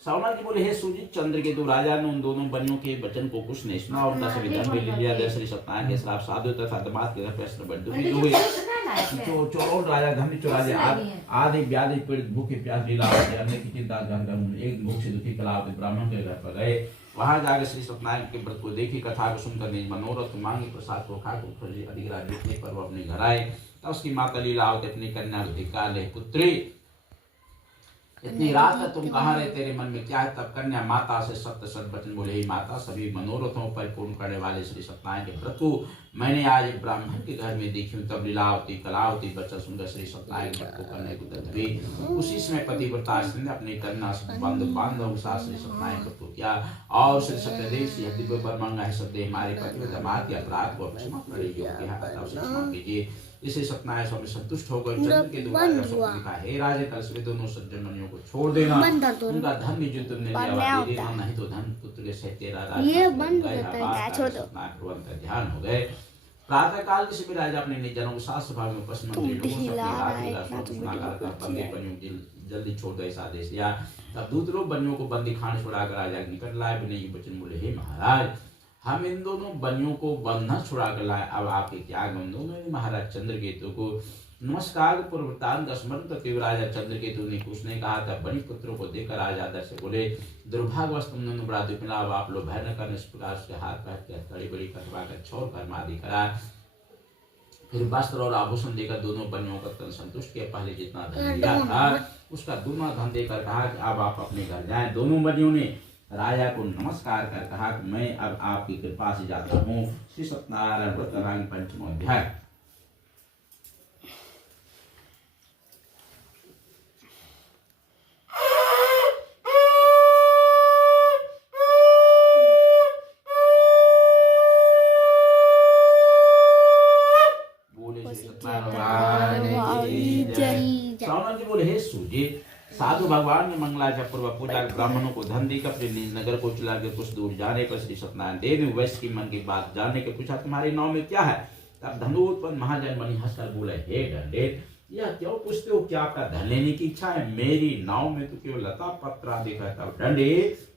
सावना जी बोले, हे सूर्य चंद्र के दो राजा ने उन दोनों बनियों के वचन को कुछ नहीं सुना और उनका सभी धन भी ले लिया। श्री सत्यनारायण के श्राप साधु तथा दामाद के घर प्रश्न बंधु भी हुए। चोरों राजा धन चुरा लिया, आदि व्याधि पीड़ित भूखे प्यास लीला अन्य की चिंता घर एक भूख से दुखी कलावती ब्राह्मण के घर पर गए। वहां जाकर श्री सत्यनारायण के व्रत को देखी, कथा को सुनकर निज मनोरथ मांगे, प्रसाद को खाकर अधिकार देखने पर वो अपने घर आए। तब उसकी माता लीलावती अपनी कन्या धिक्कार ले, पुत्री इतनी रात तक तुम कहाँ रहे, तेरे मन में क्या है? तब कन्या माता से सत्य सत वचन बोले, ही माता सभी मनोरथों पर पूर्ण करने वाले श्री सत्यनारायण के व्रत को मैंने आज एक ब्राह्मण के घर में देखी हूँ। तब लीलावती कलावती बच्चा सुनकर श्री सत्यनारायण व्रत को करने को तत्व हुई। उसी समय पतिव्रता स्त्री ने अपनी कन्या बांधव के साथ श्री सत्यनारायण व्रत को किया और श्री सत्यदेव से दिव्य पर मांगा है, सत्य हमारे पति दामाद के अपराध को क्षमा कीजिए। इसे सत्यनारायण स्वामी संतुष्ट होकर चंद्र के द्वारा लिखा, हे राजे, कल से दोनों सज्जन मुनियों को छोड़ देना, उनका धन भी जो तुमने लिया दे देना, नहीं तो धन पुत्र के सहित तेरा ध्यान हो गए। प्रातः काल किसी भी राजा अपने निजनों को सात सभा में उपस्थित जल्दी छोड़ दो ऐसा आदेश दिया। तब दूत लोग बनियों को बंदी खाने छुड़ाकर राजा निकट लाए। बिना ये वचन बोले, हे महाराज, हम इन दोनों बनियों को बंधन छुड़ा कर लाए। अब आपके त्याग उन दोनों ने महाराज चंद्रकेतु को नमस्कार पूर्वतान का स्मरण करते हुए राजा चंद्रकेतु ने कुछ नहीं कहा। तब बनी पुत्रों को देखकर राजा आदर से बोले, दुर्भाग्यवश तुम दोनों बड़ा दुख मिला। अब आप लोग भय न करने, इस प्रकार उसके हाथ पैर के हथकड़ी बड़ी कटवा कर छोड़ कर्म आदि करा। फिर वस्त्र और आभूषण देकर दोनों बनियों का तन संतुष्ट किया। पहले जितना धन दिया था उसका दूना धन देकर कहा कि अब आप अपने घर जाएं। दोनों बनियों ने राजा को नमस्कार कर कहा कि मैं अब आपकी कृपा से जाता हूँ। श्री सत्यनारायण व्रत कथा की 5वां अध्याय। जी बोले, हे सूर्य, साधु भगवान ने मंगलाचरण पूर्वक पूजा ब्राह्मणों को धन देकर अपने निज नगर को चला के कुछ दूर जाने पर श्री सत्यनारायण देव ने वैश्य की मन की बात जानने के पूछा, तुम्हारे नाव में क्या है? तब धनोत्पन्न महाजन मणि हंसकर बोले, हे दंडेत, यह क्यों पूछते हो? क्या आपका धन लेने की इच्छा है? मेरी नाव में तो केवल लता पत्र आदि का। तब दंडेत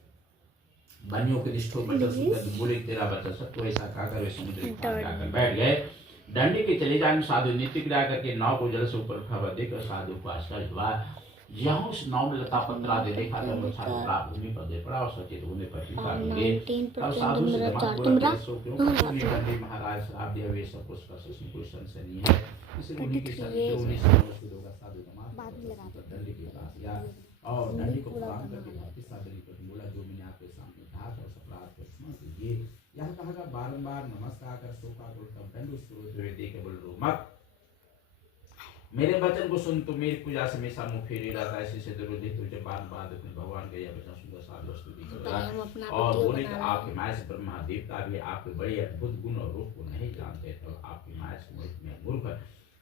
बनियों के निष्ठुर वचन सुनकर बोले, तेरा वचन सबको ऐसा कहकर वे समुद्र के पार जाकर बैठ गए। दंडी के चले जाने साधु नित्य क्रिया करके नाव को जल से ऊपर उठा हुआ देखकर साधु को आश्चर्य हुआ। यहाँ उस नाव में लता पत्र आदि देखा था, वो साधु प्राप्त भूमि पर गिर पड़ा और सचेत होने पर पिता लगे। तब साधु से महाराज श्राप दिया, वे सब कुछ कोई संशय नहीं है। इसलिए उन्हीं के साधु दंडी के पास गया और दंडी को प्रणाम करके भक्ति साधु बोला, जो मैंने आपके सामने कहा था उस अपराध को क्षमा कीजिए। यह कहा बारंबार नमस्कार कर शोका को तब दंड उसको देख बोल रो मत, मेरे वचन को सुन, तो मेरी पूजा से हमेशा मुंह फेरे रहता है। इसी से विरोधी तुझे बार बार अपने भगवान के यह वचन सुंदर साधु स्तुति कर और बोले कि आपकी माया से ब्रह्मा देवता भी आपके बड़े अद्भुत गुण और रूप को नहीं जानते, तो आपकी माया से मैं मूर्ख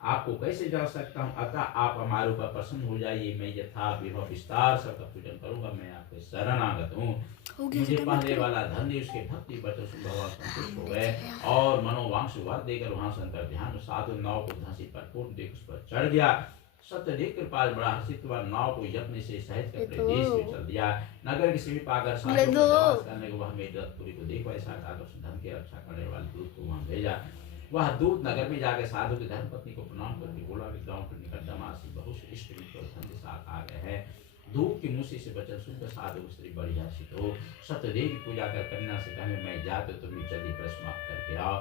आपको कैसे जान सकता हूँ? अतः आप हमारे ऊपर प्रसन्न हो जाइए। मैं यथा विभव विस्तार सबका पूजन करूंगा। मैं आपके शरणागत हूँ। मुझे पहले वाला धन दे, उसके भक्ति वचन सुन भगवान संतुष्ट हो गए और मनोवांश वाद देकर वहां शंकर ध्यान साधु नाव को धंसी पर पूर्ण देख उस पर चढ़ गया। सत्यदेव कृपाल बड़ा हर्षित हुआ, नाव को यत्न से सहित अपने देश में चल दिया। नगर की समीप आकर साधु करने को वह मेरी रथपुरी को देखो, ऐसा कहकर उस धन की रक्षा करने वाले दूत को वहां भेजा। वह दूत नगर में जाकर साधु की धर्मपत्नी को प्रणाम करके बोला कि गांव के निकट दमासी बहुत से इष्ट मित्र धन के साथ आ गए हैं। दूत के मुंह से वचन सुनकर साधु स्त्री बड़ी हर्षित हो सत्यदेव की पूजा कर कन्या से कहे, मैं जाते तुम्हें जल्दी पर समाप्त करके आओ।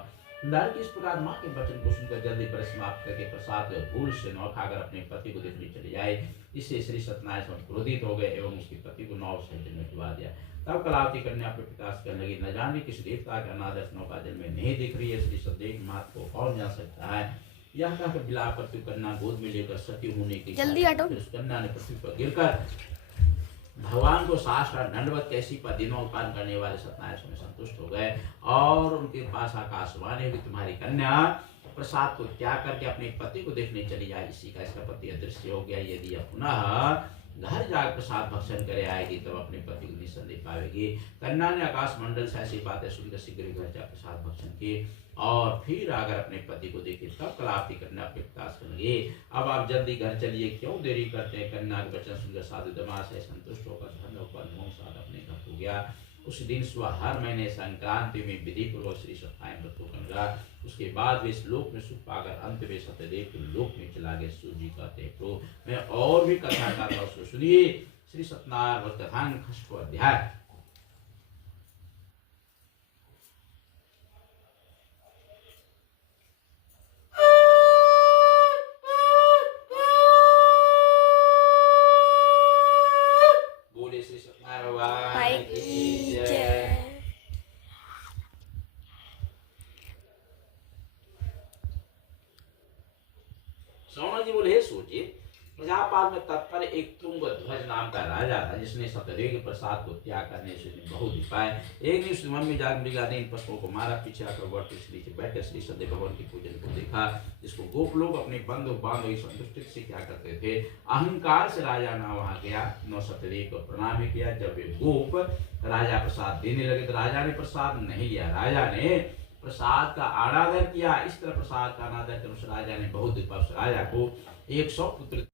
लड़की इस प्रकार माँ के वचन को सुनकर जल्दी पर समाप्त करके प्रसाद भूल से नौ खाकर अपने पति को देखने चले जाए। इससे श्री सत्यनारायण क्रोधित हो गए एवं उसके पति को नौ सहित में डुबा दिया। तब कलावती कन्या अपने पिता से कहने लगी, न जाने किस देवता के अनादर्श नौका जल में नहीं दिख रही है। श्री सत्यदेव मात को कौन जान सकता है? यह कहकर बिलाप करती कन्या गोद में लेकर सती होने की कन्या ने पृथ्वी पर गिरकर भगवान को साष्टांग दंडवत कैसी पर दिनों उत्पादन करने वाले सत्यनारायण स्वामी संतुष्ट हो गए और उनके पास आकाशवाणी हुई, तुम्हारी कन्या प्रसाद को त्याग करके अपने पति को देखने चली जाए, इसी का इसका पति अदृश्य हो गया। यदि यह पुनः घर जाकर प्रसाद भक्षण करे आएगी तब अपने पति को निसंदेह पाएगी। कन्या ने आकाश मंडल से ऐसी बातें सुनकर शीघ्र घर जा प्रसाद भक्षण किए और फिर अगर अपने पति को देखे तब कलापति करना अपने पिता से लगे, अब आप जल्दी घर चलिए, क्यों देरी करते हैं। कन्या के वचन सुनकर साधु दामाद से संतुष्ट होकर धन पर साथ अपने घर हो गया। उस दिन सुबह हर महीने संक्रांति में विधि पूर्वक श्री सत्यनारायण व्रत होकर लगा। उसके बाद वे इस लोक में सुख पाकर अंत में सत्यदेव के लोक में चला गए। सूर्य जी कहते हैं तो मैं और भी कथा का था, उसको सुनिए। श्री सत्यनारायण व्रत कथा 6वां अध्याय। बोले श्री सत्यनारायण भगवान की जय। सोना जी बोले, सोचिए प्रजापाल में तत्पर एक तुंगध्वज नाम का राजा था, जिसने सत्यदेव के प्रसाद को त्याग करने से बहुत ही पाए। एक दिन उसने मन में जाग मृगा ने इन पशुओं को मारा। पीछे आकर वट के नीचे बैठे श्री सत्यदेव भगवान की पूजन को देखा, जिसको गोप लोग अपने बंधु बांधव संतुष्टि से क्या करते थे। अहंकार से राजा ना वहां गया, न सत्यदेव को प्रणाम ही किया। जब वे गोप राजा प्रसाद देने लगे तो राजा ने प्रसाद नहीं लिया, राजा ने प्रसाद का अनादर किया। इस तरह प्रसाद का अनादर कर उस राजा ने बहुत दिन पर राजा को 100 पुत्र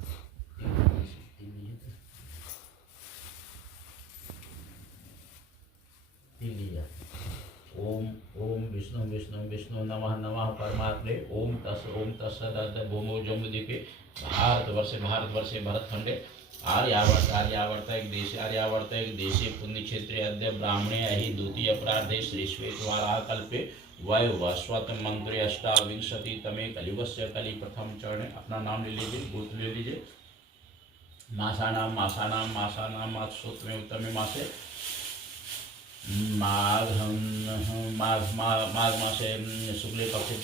ओम ओम विष्णु विष्णु विष्णु नमः नमः परमात्मे ओम तस् भूमो जम्बुद्वीपे भारतवर्षे भरतखंडे आर्यावर्त एक देशे पुण्य क्षेत्रे अद्य ब्राह्मणे अहि द्वितीय अपराधे श्री श्वेतवाराह कल्पे वैवस्वत मंत्रे 28 तमे कलियुगस्य कलि प्रथम चरणे। अपना नाम ले लीजिए, गोत्र ले लीजिए। मासानाम मासोत्तमे उत्तमे मासे माघ मासे शुक्ले पक्षे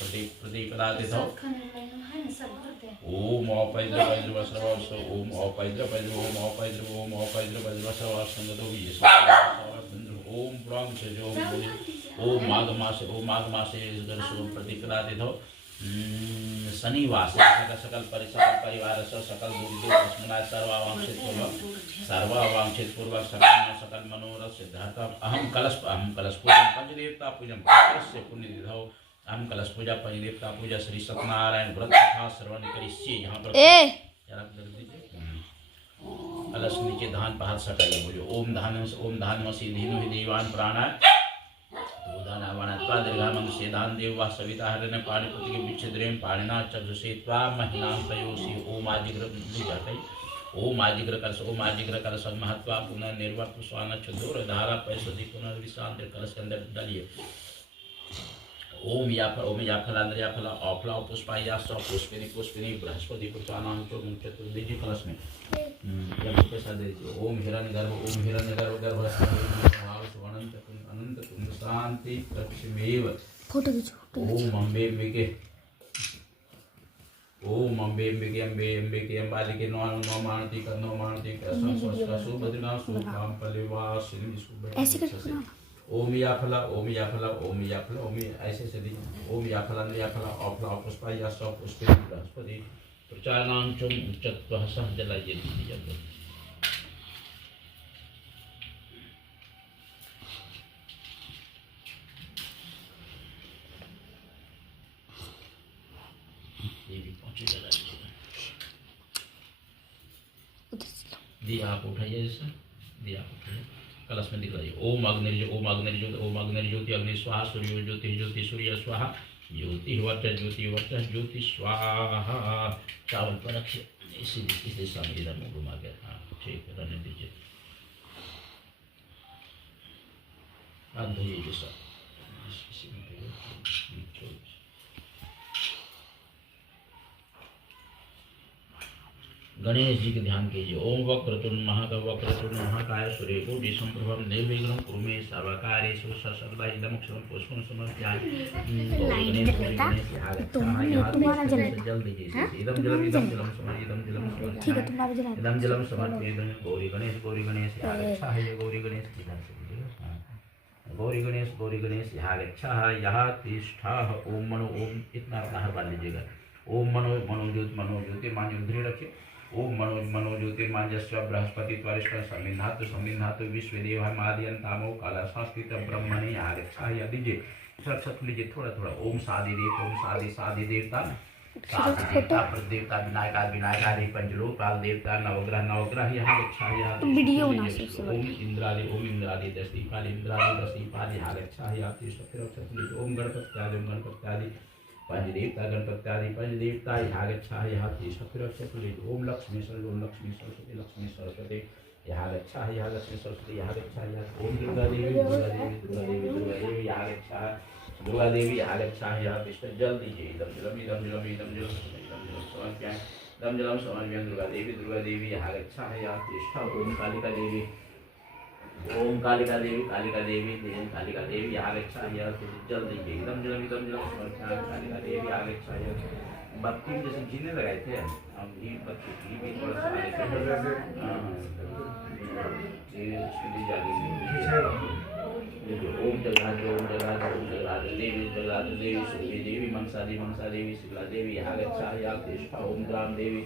प्रतिपदाते थो। ओम औपैद्र वज्र वस्रवस्त्र ओम औपैद्र वज्र ओम औपैद्र ओम औपैद्र वज्र वस्रवस्त्र ओम प्रणग से जो ओम माघ मासे प्रतिपदाते थो। शनिवास सकल परिवार सकल सर्वावांछित पूर्वक सकल मनोरथ सिद्धार्थम अहम कलश पूजन पंचदेवता पूजन से पुण्य विधौ अहम कलश पूजा पंचदेवता पूजा श्री सत्यनारायण व्रत कथा श्रवण करिष्ये। यहाँ पर कलश नीचे धान पहाड़ सटाइए, बोलो ओम धानमसी धीनु देवान प्राणाय दीर्घान देव वा सविता हरण पाणिपुत्र के विच्छेद्रेम पाणिना चक्षुषे त्वा महिनां तयोषि ओम आजिग्र कलश महत्वा पुनः निर्वर्त स्वान चतुर धारा पैसदी पुनर्विश्रांत कलश के अंदर डालिए। ओम याफल अंदर औफला पुष्पाया पुष्पिनी बृहस्पति पुत्रानां चतुर्दिजी कलश में पैसा दे दीजिए। ओम हिरण्यगर्भ अनंत कुंड शांति प्रक्षमेव। फोटो खींचो। ओम अम्बे अम्बालिके नौ मानती सुभद्रा सुभम पलिवासिनी ऐसे करके ओम याफला ऐसे से दीजिए। ओम याफला औफला पुष्पाया पुष्पिनी बृहस्पति प्रचारणां चत्वः सह जलाइए दीजिए। दिया आप उठाइए, जैसे दिया आप उठाइए, कलश में दिखलाइए। ओम अग्निर्ज्योति अग्नि स्वाहा सूर्यो ज्योति सूर्य स्वाहा ज्योति वर्च स्वाहा। चावल पर रखिए, इसी दिशा में इधर मुँह घुमा के। हाँ ठीक है, रहने दीजिए। हाथ धोइए जैसा गणेश जी के ध्यान कीजिए। ओम वक्रतुंड महाकाय सूर्यकोटि संप्रभं निर्विघ्नं कुरु मे सर्वकार्येषु सर्वदा इदं क्षणं पुष्पं समर्पयामि। इदं जलं समर्पयामि। गौरी गणेश आरक्षाय गौरी गणेश गौरी गणेश यहाँ गच्छः यहाँ तिष्ठः ओम मनो ओम इतना अपना हर बार लीजिएगा। ओम मनोज्योतिर्मान उधरी रखिए। ओम मनोज्योतिर्मांजस्य बृहस्पति त्वरिष्ठ संविन्धातु विश्वदेवमादियंतामो काला संस्कृत ब्रह्मणे यहाँ गच्छः या दीजिए। सर लीजिए थोड़ा थोड़ा। ओम साधि देव ओम साधि देवता देवता विनायकादि पंचलोकाल देवता नवग्रह यहाँ गच्छः या वीडियो ओम इंद्रादि दशदीपाल यहाँ गच्छः या ओम गणपत्यादि पंचदेवता यहाँ गच्छः यहाँ ओम लक्ष्मी सरस्वती यहाँ गच्छः यहाँ लक्ष्मी सरस्वती यहाँ गच्छः ओम दुर्गा देवी यहाँ गच्छः दुर्गा देवी यहाँ गच्छः यहाँ तिष्ठ। जल दीजिए। इदम जलम समर्पयामि दुर्गा देवी यहाँ गच्छः यहाँ तिष्ठ। ओम कालिका देवी कालिका देवी यहाँ गच्छः यहाँ जल दीजिए। इदम जलम समर्पयामि कालिका देवी यहाँ गच्छः यहाँ बत्ती में जैसे जीने लगाए थे हम घी बत्ती भी थोड़ा सा ओम जगराज देवी श्री देवी मंसा देवी शिला देवी यहाँ गच्छः यहाँ तिष्ठ। ओम ग्राम देवी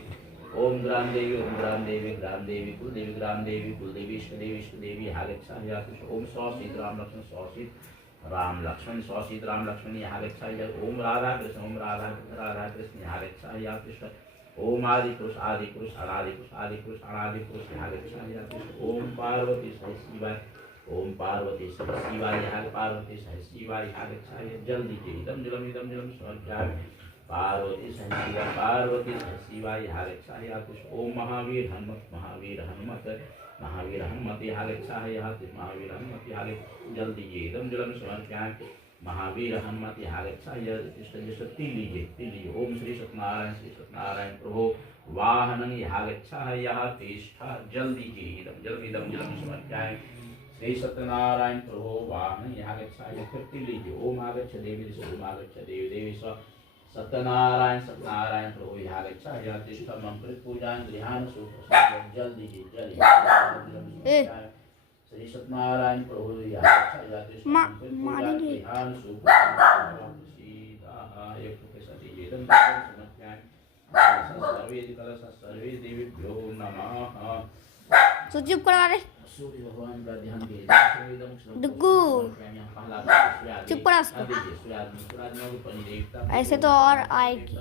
ग्राम देवी कुलदेवी इष्ट देवी यहाँ गच्छः यहाँ तिष्ठ। ओम सौशीत राम लक्ष्मण यहाँ गच्छः। ओम राधा कृष्ण यहाँ गच्छः यहाँ तिष्ठ। ओम आदि पुरुष अनादि पुरुष यहाँ गच्छः यहाँ तिष्ठ। ओम पार्वती सह शिवाय यहाँ पार्वती सह शिवाय यहाँ गच्छः। जल दीजिए। इदम जलम समर्पयामि पार्वती सह शिवाय यहाँ गच्छः यहाँ तिष्ठ। ओम महावीर हनुमत यहाँ गच्छः यहाँ तिष्ठ। महावीर हनुमत यहाँ जल दीजिए। इदम जलम समर्पयामि महावीर हनुमत यहाँ गच्छः यहाँ तिष्ठ। जैसे तिल लीजिए। ओम श्री सत्यनारायण प्रभु वाहनं यहाँ गच्छः यहाँ तिष्ठ। जल दीजिए। इदम जलम समर्पयामि श्री सत्यनारायण प्रभु वाहनं यहाँ गच्छः या फिर तिल लीजिए। ओम आगच्छ देवी स सत्यनारायण प्रभु यहाँ गच्छः यहाँ तिष्ठ। मंत्रित पूजा गृहान जल दीजिए। श्री सत्यनारायण प्रभु यहाँ गच्छः यहाँ तिष्ठ। मंत्रित पूजा गृहान सर्वे देवीभ्यो नमः। तो चुप करा रे सूर्य भगवान का ध्यान डुग्गू चुप करा ऐसे तो और आएगी।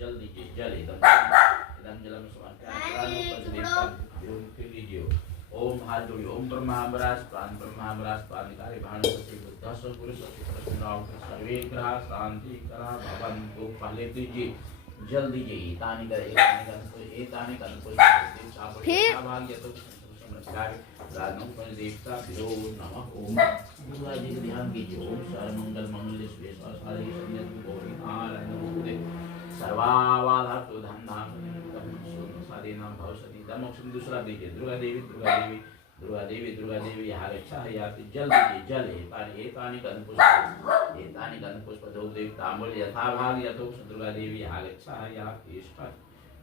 जल दीजिए। ओम हाथ जोड़िए। ओम ब्रह्मावराज प्राण निकाले भानुपति बुद्ध गुरु सर्वे ग्रह शांति करा भवन को पहले दीजिए। जल दीजिए। तानी देवता नमः। ओम दुर्गा जी का ध्यान कीजिए। ओम सर्वमंगल मंगल सर्वावाधातु धन्धाम भवसती दमोक्षम। दूसरा दीजिए। दुर्गा देवी यहाँ गच्छः यहाँ जल दीजिए। जल एतानि गंधपुष्प धूप दीप तांबूल यथाभाग यथोक्त दुर्गा देवी यहाँ गच्छः यहाँ तिष्ठ।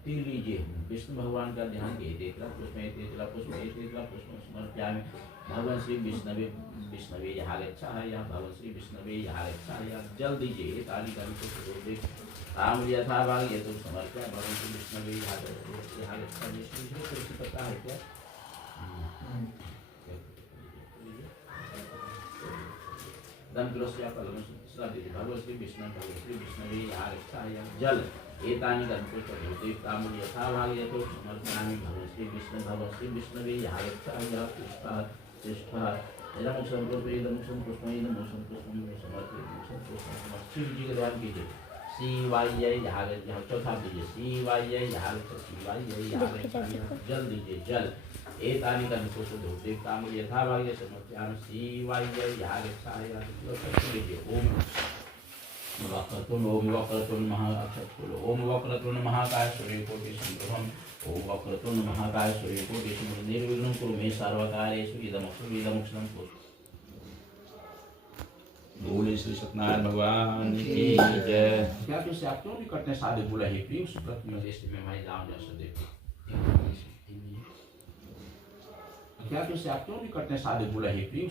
तिल लीजिए। विष्णु भगवान का ध्यान कीजिए। पुष्प समर्पयामि भगवान श्री विष्णवे यहाँ गच्छः यहाँ भगवान श्री विष्णवे यहाँ गच्छः यहाँ जल दीजिए। तानि गंधपुष्प तांबूल यथाभाग यथोक्त समर्पयामि भगवान श्री विष्णवे यहाँ गच्छः। पता है क्या भगवत श्री विष्णवे यहाँ गच्छः यहाँ जल एतानि गंधपुष्प तांबूल यथाभाग यथोक्त समर्पयामि भगवत श्री विष्णवे यहाँ गच्छः यहाँ तिष्ठ। इदमोक्षम पुष्पम शिव जी का ध्यान कीजिए। शिवाय यहाँ चौथा दीजिए। शिवाय यहाँ जल दीजिए। जल एतानि गंधपुष्प धूप तांबूल यथाभाग समर्पयामि शिवाय यहाँ गच्छः यहाँ लीजिए। ओम वक्रतुंड महाकाय सूर्यकोटि समप्रभम। ओम वक्रतुंड महाकाय सूर्यकोटि समप्रभम। निर्विघ्नं कुरु मे सर्वकार्येषु। इदमोक्षम बोले श्री सत्यनारायण भगवान की जय। क्या कैसे आप क्यों नहीं करते शादी बोला ही प्रिय उस प्रतिमा देश में भाई राम जैसे देखते क्या कैसे आप क्यों नहीं करते शादी बोला ही प्रिय